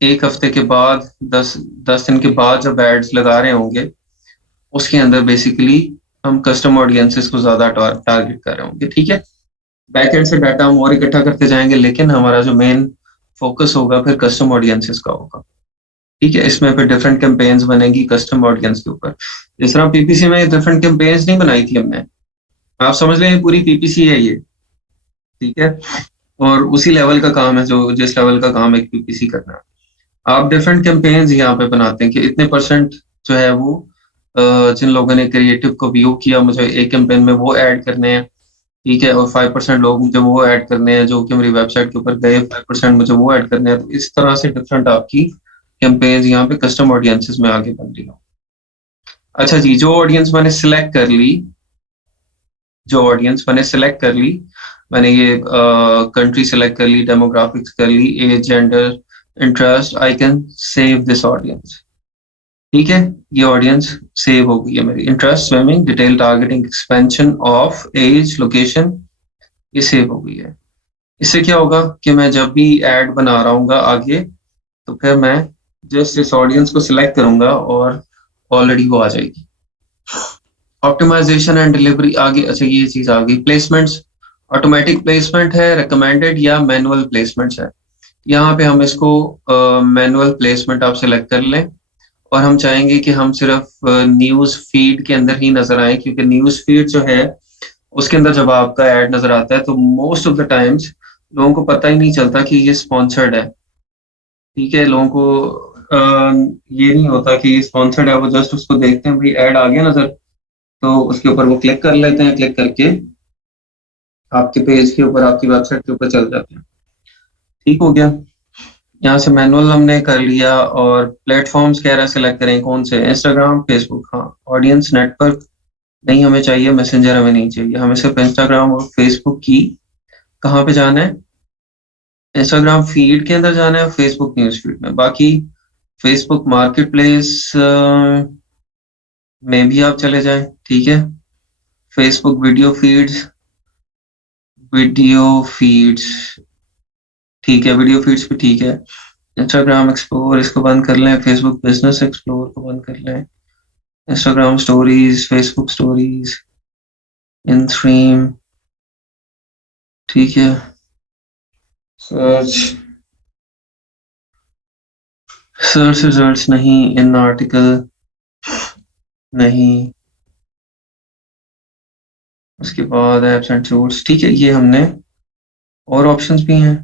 एक हफ्ते के बाद, दस दस दिन के बाद जब एड्स लगा रहे होंगे, उसके अंदर बेसिकली हम कस्टम ऑडियंसेस को ज्यादा टारगेट कर रहे होंगे। ठीक है, बैक एंड से डाटा हम और इकट्ठा करते जाएंगे, लेकिन हमारा जो मेन फोकस होगा फिर कस्टम ऑडियंसेस का होगा। ठीक है, इसमें फिर डिफरेंट कैंपेन्स बनेगी कस्टम ऑडियंस के ऊपर। जिस तरह पीपीसी में डिफरेंट कैंपेन्स नहीं बनाई थी हमने, आप समझ लें पूरी पीपीसी है ये। ठीक है, और उसी लेवल का काम है, जो जिस लेवल का काम एक पीपीसी करना है। आप डिफरेंट कैंपेन्स यहाँ पे बनाते हैं कि इतने परसेंट जो है वो जिन लोगों ने क्रिएटिव को व्यू किया, मुझे एक कैंपेन में वो ऐड करने हैं। ठीक है, और 5% लोग मुझे वो ऐड करने हैं जो कि मेरी वेबसाइट के ऊपर गए, 5% मुझे वो ऐड करने हैं। तो इस तरह से डिफरेंट आपकी कैंपेन्स यहाँ पे कस्टम ऑडियंसेस में आगे बन रही हो। अच्छा जी, जो ऑडियंस मैंने सिलेक्ट कर ली, जो ऑडियंस मैंने सेलेक्ट कर ली, मैंने ये कंट्री सेलेक्ट कर ली, डेमोग्राफिक्स कर ली, age, gender, interest, I can save this audience. ठीक है, ये ऑडियंस सेव हो गई है मेरी। Interest, swimming, detail, targeting, expansion of age, location, ये सेव हो गई है। इससे क्या होगा कि मैं जब भी एड बना रहा हूँ आगे, तो फिर मैं जस्ट इस ऑडियंस को सिलेक्ट करूंगा और ऑलरेडी वो आ जाएगी। ऑप्टिमाइजेशन एंड डिलीवरी आगे, अच्छा ये चीज आ गई। प्लेसमेंट्स, ऑटोमेटिक प्लेसमेंट है, रिकमेंडेड या मैनुअल प्लेसमेंट्स है। यहाँ पे हम इसको मैनुअल प्लेसमेंट आप सिलेक्ट कर लें, और हम चाहेंगे कि हम सिर्फ न्यूज फीड के अंदर ही नजर आए, क्योंकि न्यूज फीड जो है उसके अंदर जब आपका ऐड नजर आता है तो मोस्ट ऑफ द टाइम्स लोगों को पता ही नहीं चलता कि ये स्पॉन्सर्ड है। ठीक है, लोगों को ये नहीं होता कि ये स्पॉन्सर्ड है, वो जस्ट उसको देखते हैं, भाई ऐड आ गया नजर, तो उसके ऊपर वो क्लिक कर लेते हैं, क्लिक करके आपके पेज के ऊपर, आपकी वेबसाइट के ऊपर चल जाते हैं। ठीक हो गया, यहाँ से मैनुअल हमने कर लिया। और प्लेटफॉर्म्स कह रहा है सिलेक्ट करें कौन से, इंस्टाग्राम, फेसबुक। हाँ, ऑडियंस नेटवर्क नहीं हमें चाहिए, मैसेंजर हमें नहीं चाहिए, हमें सिर्फ इंस्टाग्राम और फेसबुक की, कहाँ पे जाना है, इंस्टाग्राम फीड के अंदर जाना है, फेसबुक न्यूज फीड में। बाकी फेसबुक मार्केट प्लेस में भी आप चले जाएं। ठीक है, फेसबुक वीडियो फीड्स, ठीक है, वीडियो फीड्स भी ठीक है। इंस्टाग्राम एक्सप्लोर, इसको बंद कर लें। फेसबुक बिजनेस एक्सप्लोर को बंद कर लें। इंस्टाग्राम स्टोरीज, फेसबुक स्टोरीज, इन स्ट्रीम, ठीक है। सर्च, सर्च रिजल्ट्स नहीं, इन आर्टिकल नहीं, उसके बाद एप्स एंड टूल्स, ठीक है, ये हमने, और ऑप्शंस भी हैं।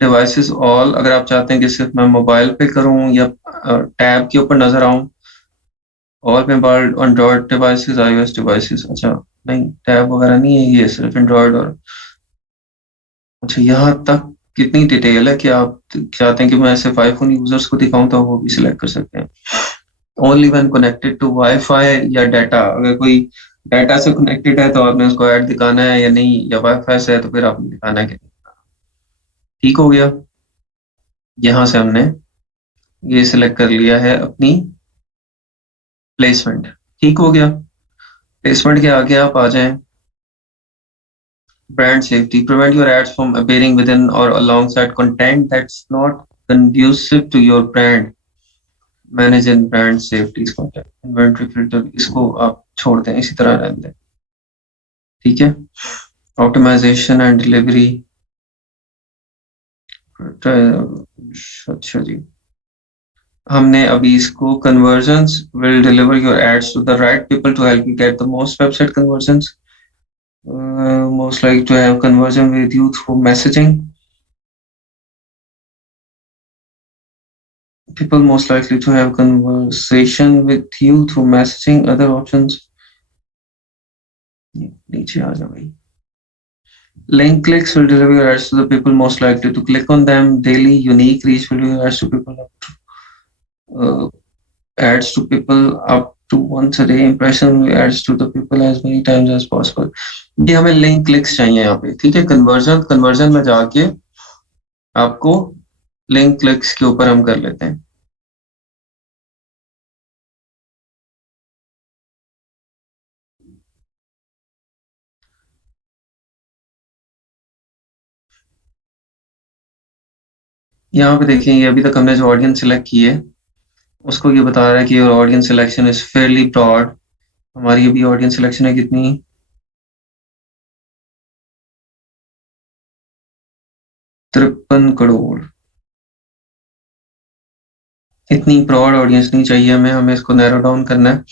डिवाइसेस ऑल, अगर आप चाहते हैं कि सिर्फ मैं मोबाइल पे करूं या टैब के ऊपर नजर आऊं, ऑल पे एंड्रॉइड डिवाइसेस, आईओएस डिवाइसेस, अच्छा नहीं, टैब वगैरह नहीं है, ये सिर्फ एंड्रॉइड और, अच्छा यहाँ तक कितनी डिटेल है कि आप चाहते हैं कि मैं सिर्फ आईफोन यूजर्स को दिखाऊं, तो वो भी सिलेक्ट कर सकते हैं। Only when connected to wifi या डाटा, अगर कोई डाटा से कनेक्टेड है तो आपने उसको ऐड दिखाना है या नहीं, या वाईफाई से है तो फिर आपने दिखाना है कि नहीं। ठीक हो गया, यहाँ से हमने ये सिलेक्ट कर लिया है अपनी प्लेसमेंट। ठीक हो गया, प्लेसमेंट के आगे आप आ जाएं। Brand safety, prevent your ads from appearing within or alongside content that's not conducive to your brand. Manage in brand safety content, inventory filter, इसको आप छोड़ दें, इसी तरह रहने दें। ठीक है, ऑप्टिमाइजेशन एंड डिलीवरी, अच्छा जी, हमने अभी इसको conversions will deliver your ads to the right people to help you get the most website conversions, Most likely to have conversion with you through messaging. People most likely to have conversation with you through messaging. Other options. नीचे आ जाओ भाई. Link clicks will deliver ads to the people most likely to click on them. Daily unique reach will deliver ads to people uh, ads to people up to once a day. Impression will ads to the people as many times as possible. ये हमें link clicks चाहिए यहाँ पे. ठीक है. Conversion में जाके आपको लिंक क्लिक्स के ऊपर हम कर लेते हैं. यहाँ पे देखिए, ये अभी तक हमने जो ऑडियंस सिलेक्ट की है उसको ये बता रहा है कि audience selection is fairly broad. हमारी अभी ऑडियंस सिलेक्शन है कितनी? 53 करोड़. इतनी ब्रॉड ऑडियंस नहीं चाहिए हमें. हमें इसको नैरो डाउन करना है.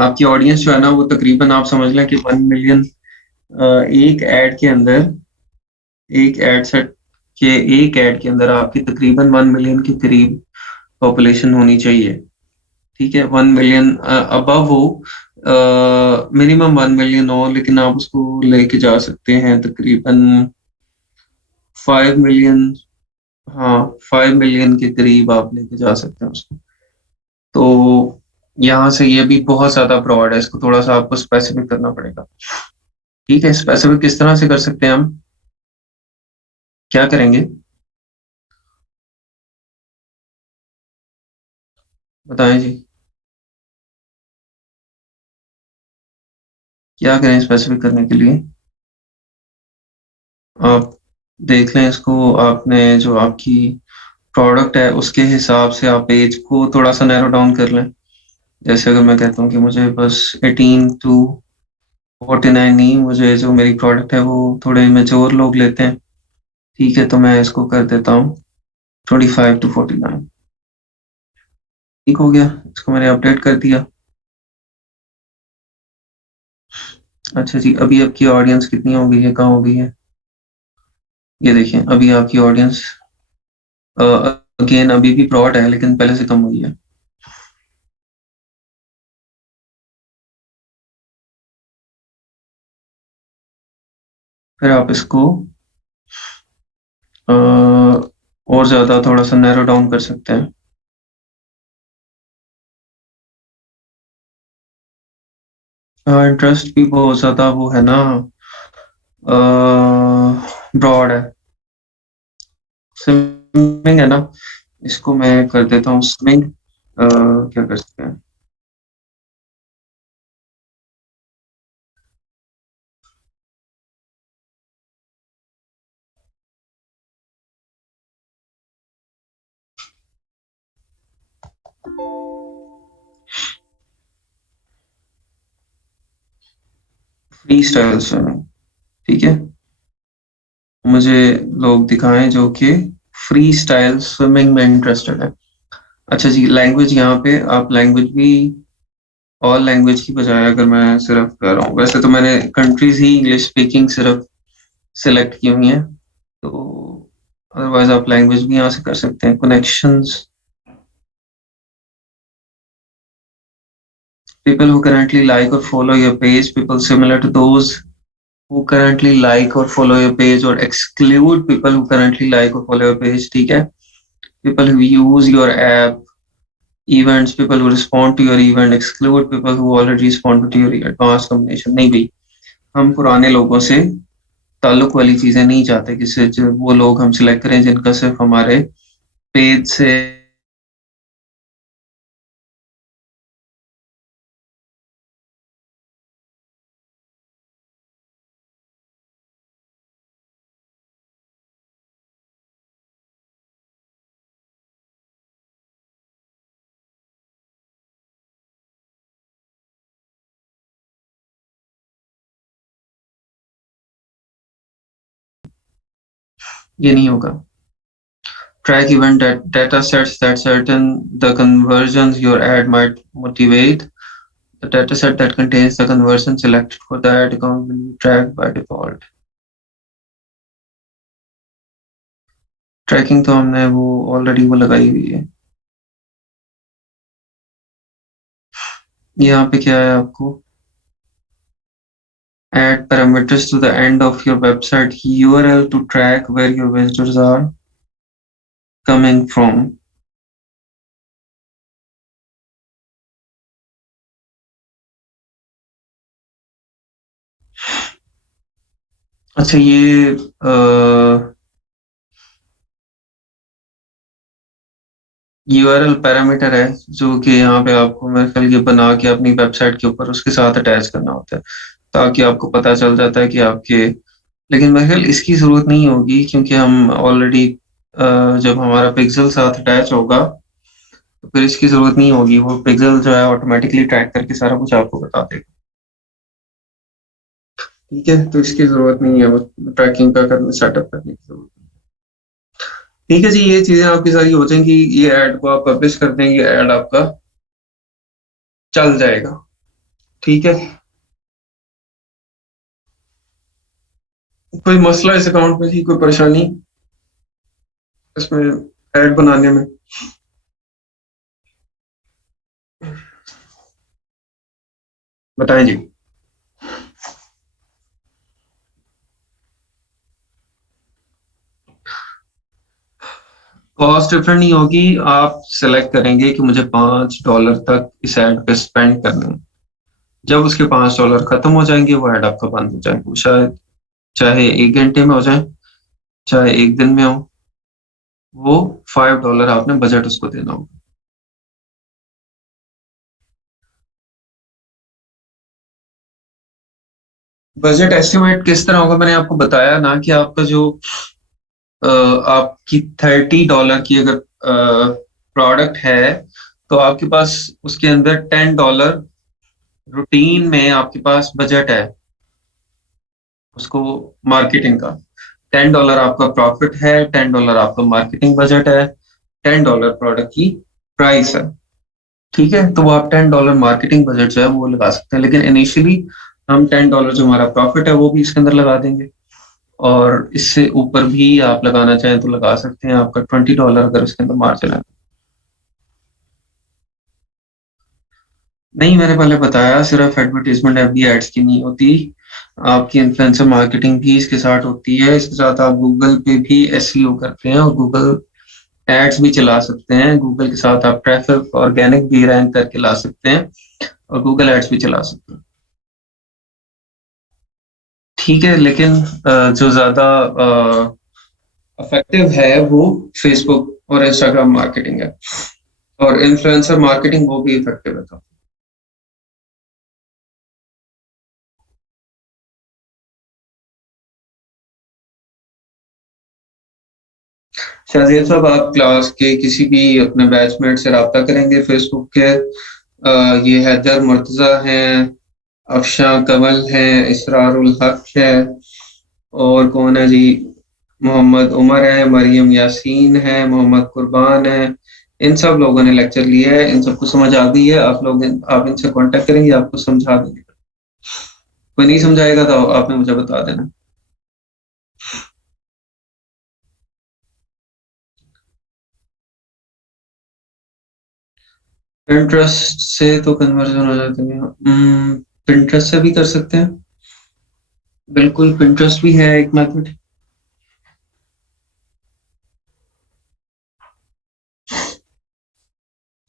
आपकी ऑडियंस जो है ना, वो तकरीबन आप समझ लें कि 1 मिलियन एक एड के अंदर, एक एड सेट के एक एड के अंदर आपकी तकरीबन 1 मिलियन के करीब पॉपुलेशन होनी चाहिए. ठीक है. 1 मिलियन अबव हो, मिनिमम 1 मिलियन हो, लेकिन आप उसको लेके जा सकते हैं तकरीबन 5 मिलियन. हाँ, 5 मिलियन के करीब आप लेके जा सकते हैं उसको. तो यहाँ से ये भी बहुत ज्यादा ब्रॉड है. इसको थोड़ा सा आपको स्पेसिफिक करना पड़ेगा. ठीक है. स्पेसिफिक किस तरह से कर सकते हैं हम? क्या करेंगे बताएं जी. क्या करें स्पेसिफिक करने के लिए? आप देख लें इसको. आपने जो आपकी प्रोडक्ट है उसके हिसाब से आप पेज को थोड़ा सा नैरो डाउन कर लें. जैसे अगर मैं कहता हूँ कि मुझे बस 18 टू 49 नहीं, मुझे जो मेरी प्रोडक्ट है वो थोड़े मेच्योर लोग लेते हैं. ठीक है. तो मैं इसको कर देता हूँ 25 टू 49. ठीक हो गया. इसको मैंने अपडेट कर दिया. अच्छा जी. अभी आपकी ऑडियंस कितनी हो गई है, कहाँ हो गई है? ये देखिए, अभी आपकी ऑडियंस अगेन अभी भी ब्रॉड है, लेकिन पहले से कम हुई है. फिर आप इसको और ज्यादा थोड़ा सा नैरो डाउन कर सकते हैं. इंटरेस्ट भी बहुत ज्यादा वो है ना, ब्रॉड है. स्विमिंग है ना. इसको मैं कर देता हूँ स्विमिंग. क्या कर सकते हैं? Free style swimming. ठीक है. मुझे लोग दिखाएं जो कि फ्री स्टाइल स्विमिंग में इंटरेस्टेड है. अच्छा जी. लैंग्वेज यहाँ पे आप लैंग्वेज भी ऑल लैंग्वेज की बजाय, अगर मैं सिर्फ कर रहा हूँ, वैसे तो मैंने कंट्रीज ही इंग्लिश स्पीकिंग सिर्फ सिलेक्ट की हुई हैं. तो अदरवाइज आप लैंग्वेज भी यहाँ से कर सकते हैं. Connections. People who currently like or follow your page, people similar to those who currently like or follow your page, or exclude people who currently like or follow your page. ठीक है. People who use your app, events, people who respond to your event, exclude people who already respond to your advanced combination. नहीं भाई, हम पुराने लोगों से ताल्लुक वाली चीजें नहीं चाहते कि सिर्फ वो लोग हम सिलेक्ट करें जिनका सिर्फ हमारे पेज से. ये नहीं होगा. Track event data sets that certain the conversions your ad might motivate. The data set that contains the conversion selected for the ad account will be tracked by default. Tracking तो हमने वो already वो लगाई हुई है। यहाँ पे क्या है आपको add parameters to the end of your website URL to track where your visitors are coming from. अच्छा ये URL पैरामीटर है जो कि यहाँ पे आपको मेरे ख्याल ये बना के अपनी वेबसाइट के ऊपर उसके साथ अटैच करना होता है ताकि आपको पता चल जाता है कि आपके, लेकिन मेरे ख्याल इसकी जरूरत नहीं होगी क्योंकि हम ऑलरेडी जब हमारा पिक्सल साथ अटैच होगा तो फिर इसकी जरूरत नहीं होगी, वो पिक्सल जो है ऑटोमेटिकली ट्रैक करके सारा कुछ आपको बता देगा। ठीक है, तो इसकी जरूरत नहीं है वो ट्रैकिंग का करने सेटअप करने की जरूरत नहीं। ठीक है जी, ये चीजें आपकी सारी हो जाएंगी, ये ऐड को आप पब्लिश कर देंगे, ऐड आपका चल जाएगा। ठीक है, कोई मसला इस अकाउंट में जी, कोई परेशानी इसमें ऐड बनाने में? बताएं जी। कॉस्ट डिफरेंट नहीं होगी, आप सेलेक्ट करेंगे कि मुझे $5 तक इस ऐड पे स्पेंड करने हैं। जब उसके $5 खत्म हो जाएंगे वो ऐड आपका बंद हो जाएगा, वो शायद चाहे 1 घंटे में हो जाए चाहे 1 दिन में हो, वो $5 आपने बजट उसको देना होगा। बजट एस्टिमेट किस तरह होगा, मैंने आपको बताया ना कि आपका जो आपकी $30 की अगर प्रोडक्ट है तो आपके पास उसके अंदर $10 रूटीन में आपके पास बजट है उसको मार्केटिंग का। $10 आपका प्रॉफिट है, $10 आपका मार्केटिंग बजट है, $10 प्रोडक्ट की प्राइस है। ठीक है, तो वो आप $10 मार्केटिंग बजट जो है वो लगा सकते हैं, लेकिन इनिशियली हम $10 जो हमारा प्रॉफिट है वो भी इसके अंदर लगा देंगे, और इससे ऊपर भी आप लगाना चाहें तो लगा सकते हैं, आपका $20 अगर उसके अंदर मार्जिन है। नहीं, मैंने पहले बताया सिर्फ एडवर्टीजमेंट FB एड्स की नहीं होती, आपकी इन्फ्लुएंसर मार्केटिंग भी इसके साथ होती है। इसके साथ आप गूगल पे भी SEO करते हैं और गूगल एड्स भी चला सकते हैं, गूगल के साथ आप ट्रैफिक ऑर्गेनिक भी रैंक करके ला सकते हैं और गूगल एड्स भी चला सकते हैं। ठीक है, लेकिन जो ज्यादा इफेक्टिव है वो फेसबुक और इंस्टाग्राम मार्केटिंग है, और इन्फ्लुएंसर मार्केटिंग वो भी इफेक्टिव है। शाहजेब साहब, आप क्लास के किसी भी अपने बैचमेट से रब्ता करेंगे फेसबुक के, ये हैदर मुर्तजा हैं, अफशा कमल हैं, इसरारुल हक है, और कौन है जी, मोहम्मद उमर है, मरियम यासीन है, मोहम्मद कुर्बान है। इन सब लोगों ने लेक्चर लिया है, इन सबको समझ आ गई है, आप इनसे कांटेक्ट करेंगे, आपको समझा देंगे। कोई नहीं समझाएगा तो आपने मुझे बता देना। पिंटरेस्ट से तो कन्वर्जन हो जाते हैं, पिंटरेस्ट से भी कर सकते हैं, बिल्कुल पिंटरेस्ट भी है एक मेथड।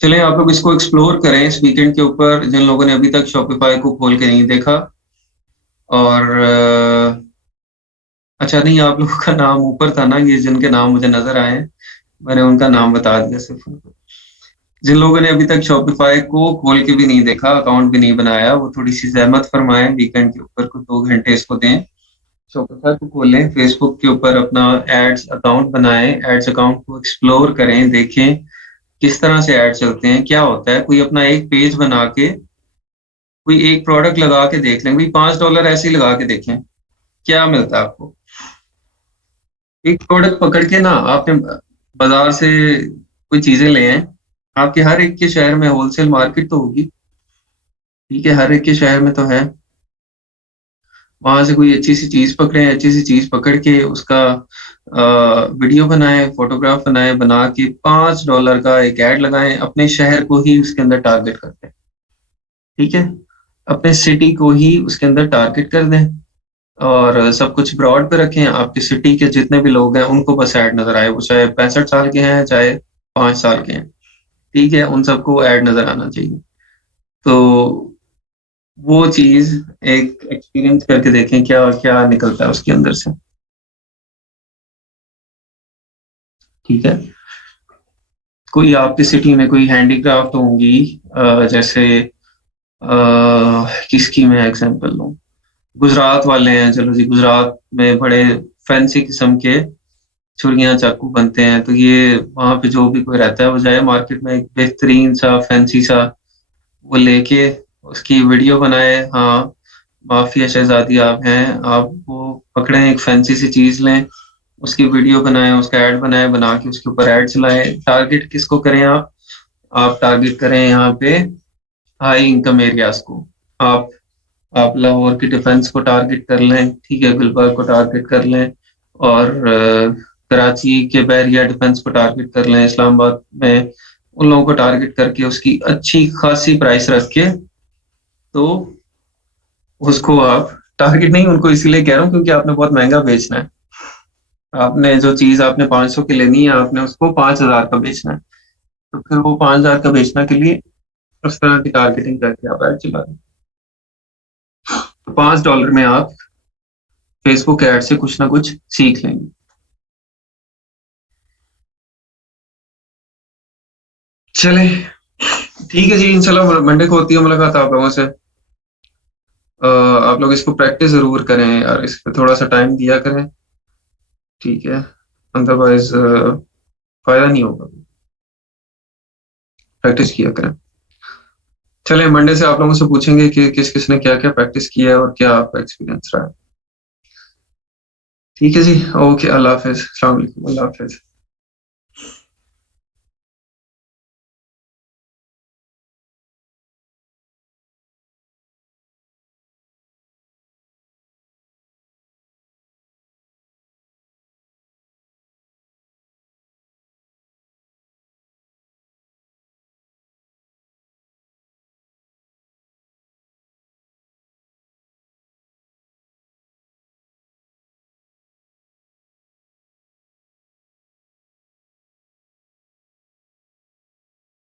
चलिए आप लोग इसको एक्सप्लोर करें इस वीकेंड के ऊपर, जिन लोगों ने अभी तक शॉपिफाई को खोल के नहीं देखा। और अच्छा नहीं, आप लोगों का नाम ऊपर था ना, ये जिनके नाम मुझे नजर आए हैं, मैंने उनका नाम बता दिया सिर्फ उनको। जिन लोगों ने अभी तक शॉपिफाई को खोल के भी नहीं देखा, अकाउंट भी नहीं बनाया, वो थोड़ी सी जहमत फरमाएं, वीकेंड के ऊपर कुछ 2 घंटे इसको दें, शॉपिफाई को खोलें, फेसबुक के ऊपर अपना एड्स अकाउंट बनाएं, एड्स अकाउंट को एक्सप्लोर करें, देखें किस तरह से ऐड चलते हैं, क्या होता है, कोई अपना एक पेज बना के कोई एक प्रोडक्ट लगा के देख लें भाई, $5 ऐसे ही लगा के देखें क्या मिलता है आपको। एक प्रोडक्ट पकड़ के ना आपने बाजार से कोई चीजें ले आए, आपके हर एक के शहर में होलसेल मार्केट तो होगी, ठीक है, हर एक के शहर में तो है। वहां से कोई अच्छी सी चीज पकड़े, अच्छी सी चीज पकड़ के उसका वीडियो बनाए, फोटोग्राफ बनाए, बना के $5 का एक ऐड लगाएं, अपने शहर को ही उसके अंदर टारगेट करते हैं। ठीक है, अपने सिटी को ही उसके अंदर टारगेट कर दें और सब कुछ ब्रॉड पे रखें। आपकी सिटी के जितने भी लोग हैं उनको बस ऐड नजर आए, वो चाहे 65 साल के हैं चाहे 5 साल के हैं। ठीक है, उन सबको ऐड नजर आना चाहिए। तो वो चीज एक एक्सपीरियंस करके देखें क्या क्या निकलता है उसके अंदर से। ठीक है, कोई आपकी सिटी में कोई हैंडीक्राफ्ट होंगी, जैसे किसकी मैं एग्जांपल लूं। गुजरात वाले हैं, चलो जी, गुजरात में बड़े फैंसी किस्म के छुरियां चाकू बनते हैं, तो ये वहां पे जो भी कोई रहता है वो जाए मार्केट में एक बेहतरीन सा फैंसी सा वो लेके उसकी वीडियो बनाए। हाँ, माफिया शहजादी आप हैं, आप वो पकड़े एक फैंसी सी चीज लें, उसकी वीडियो बनाएं, उसका ऐड बनाए, बना के उसके ऊपर ऐड चलाएं। टारगेट किसको करें आप टारगेट करें यहाँ पे हाई इनकम एरियाज को। आप आप लाहौर की डिफेंस को टारगेट कर लें, ठीक है, गुलबर्ग को टारगेट कर लें, और कराची के बहरिया डिफेंस को टारगेट कर लें, इस्लामाबाद में उन लोगों को टारगेट करके उसकी अच्छी खासी प्राइस रख के, तो उसको आप टारगेट नहीं, उनको इसीलिए कह रहा हूँ क्योंकि आपने बहुत महंगा बेचना है। आपने जो चीज आपने 500 की लेनी है, आपने उसको 5,000 का बेचना है, तो फिर वो 5,000 का बेचने के लिए उस तरह की टारगेटिंग करके आप ऐड चला रहे हैं। तो $5 में आप फेसबुक ऐड से कुछ ना कुछ सीख लेंगे। चले, ठीक है जी, इंशाल्लाह मंडे को होती है मुलाकात आप लोगों से। आप लोग इसको प्रैक्टिस जरूर करें यार, इस पे थोड़ा सा टाइम दिया करें। ठीक है, अदरवाइज फायदा नहीं होगा। प्रैक्टिस किया करें। चले, मंडे से आप लोगों से पूछेंगे कि किस किस ने क्या क्या प्रैक्टिस किया है और क्या आपका एक्सपीरियंस रहा है। ठीक है जी, ओके, अल्लाह हाफिज, अस्सलाम वालेकुम, अल्लाह हाफिज।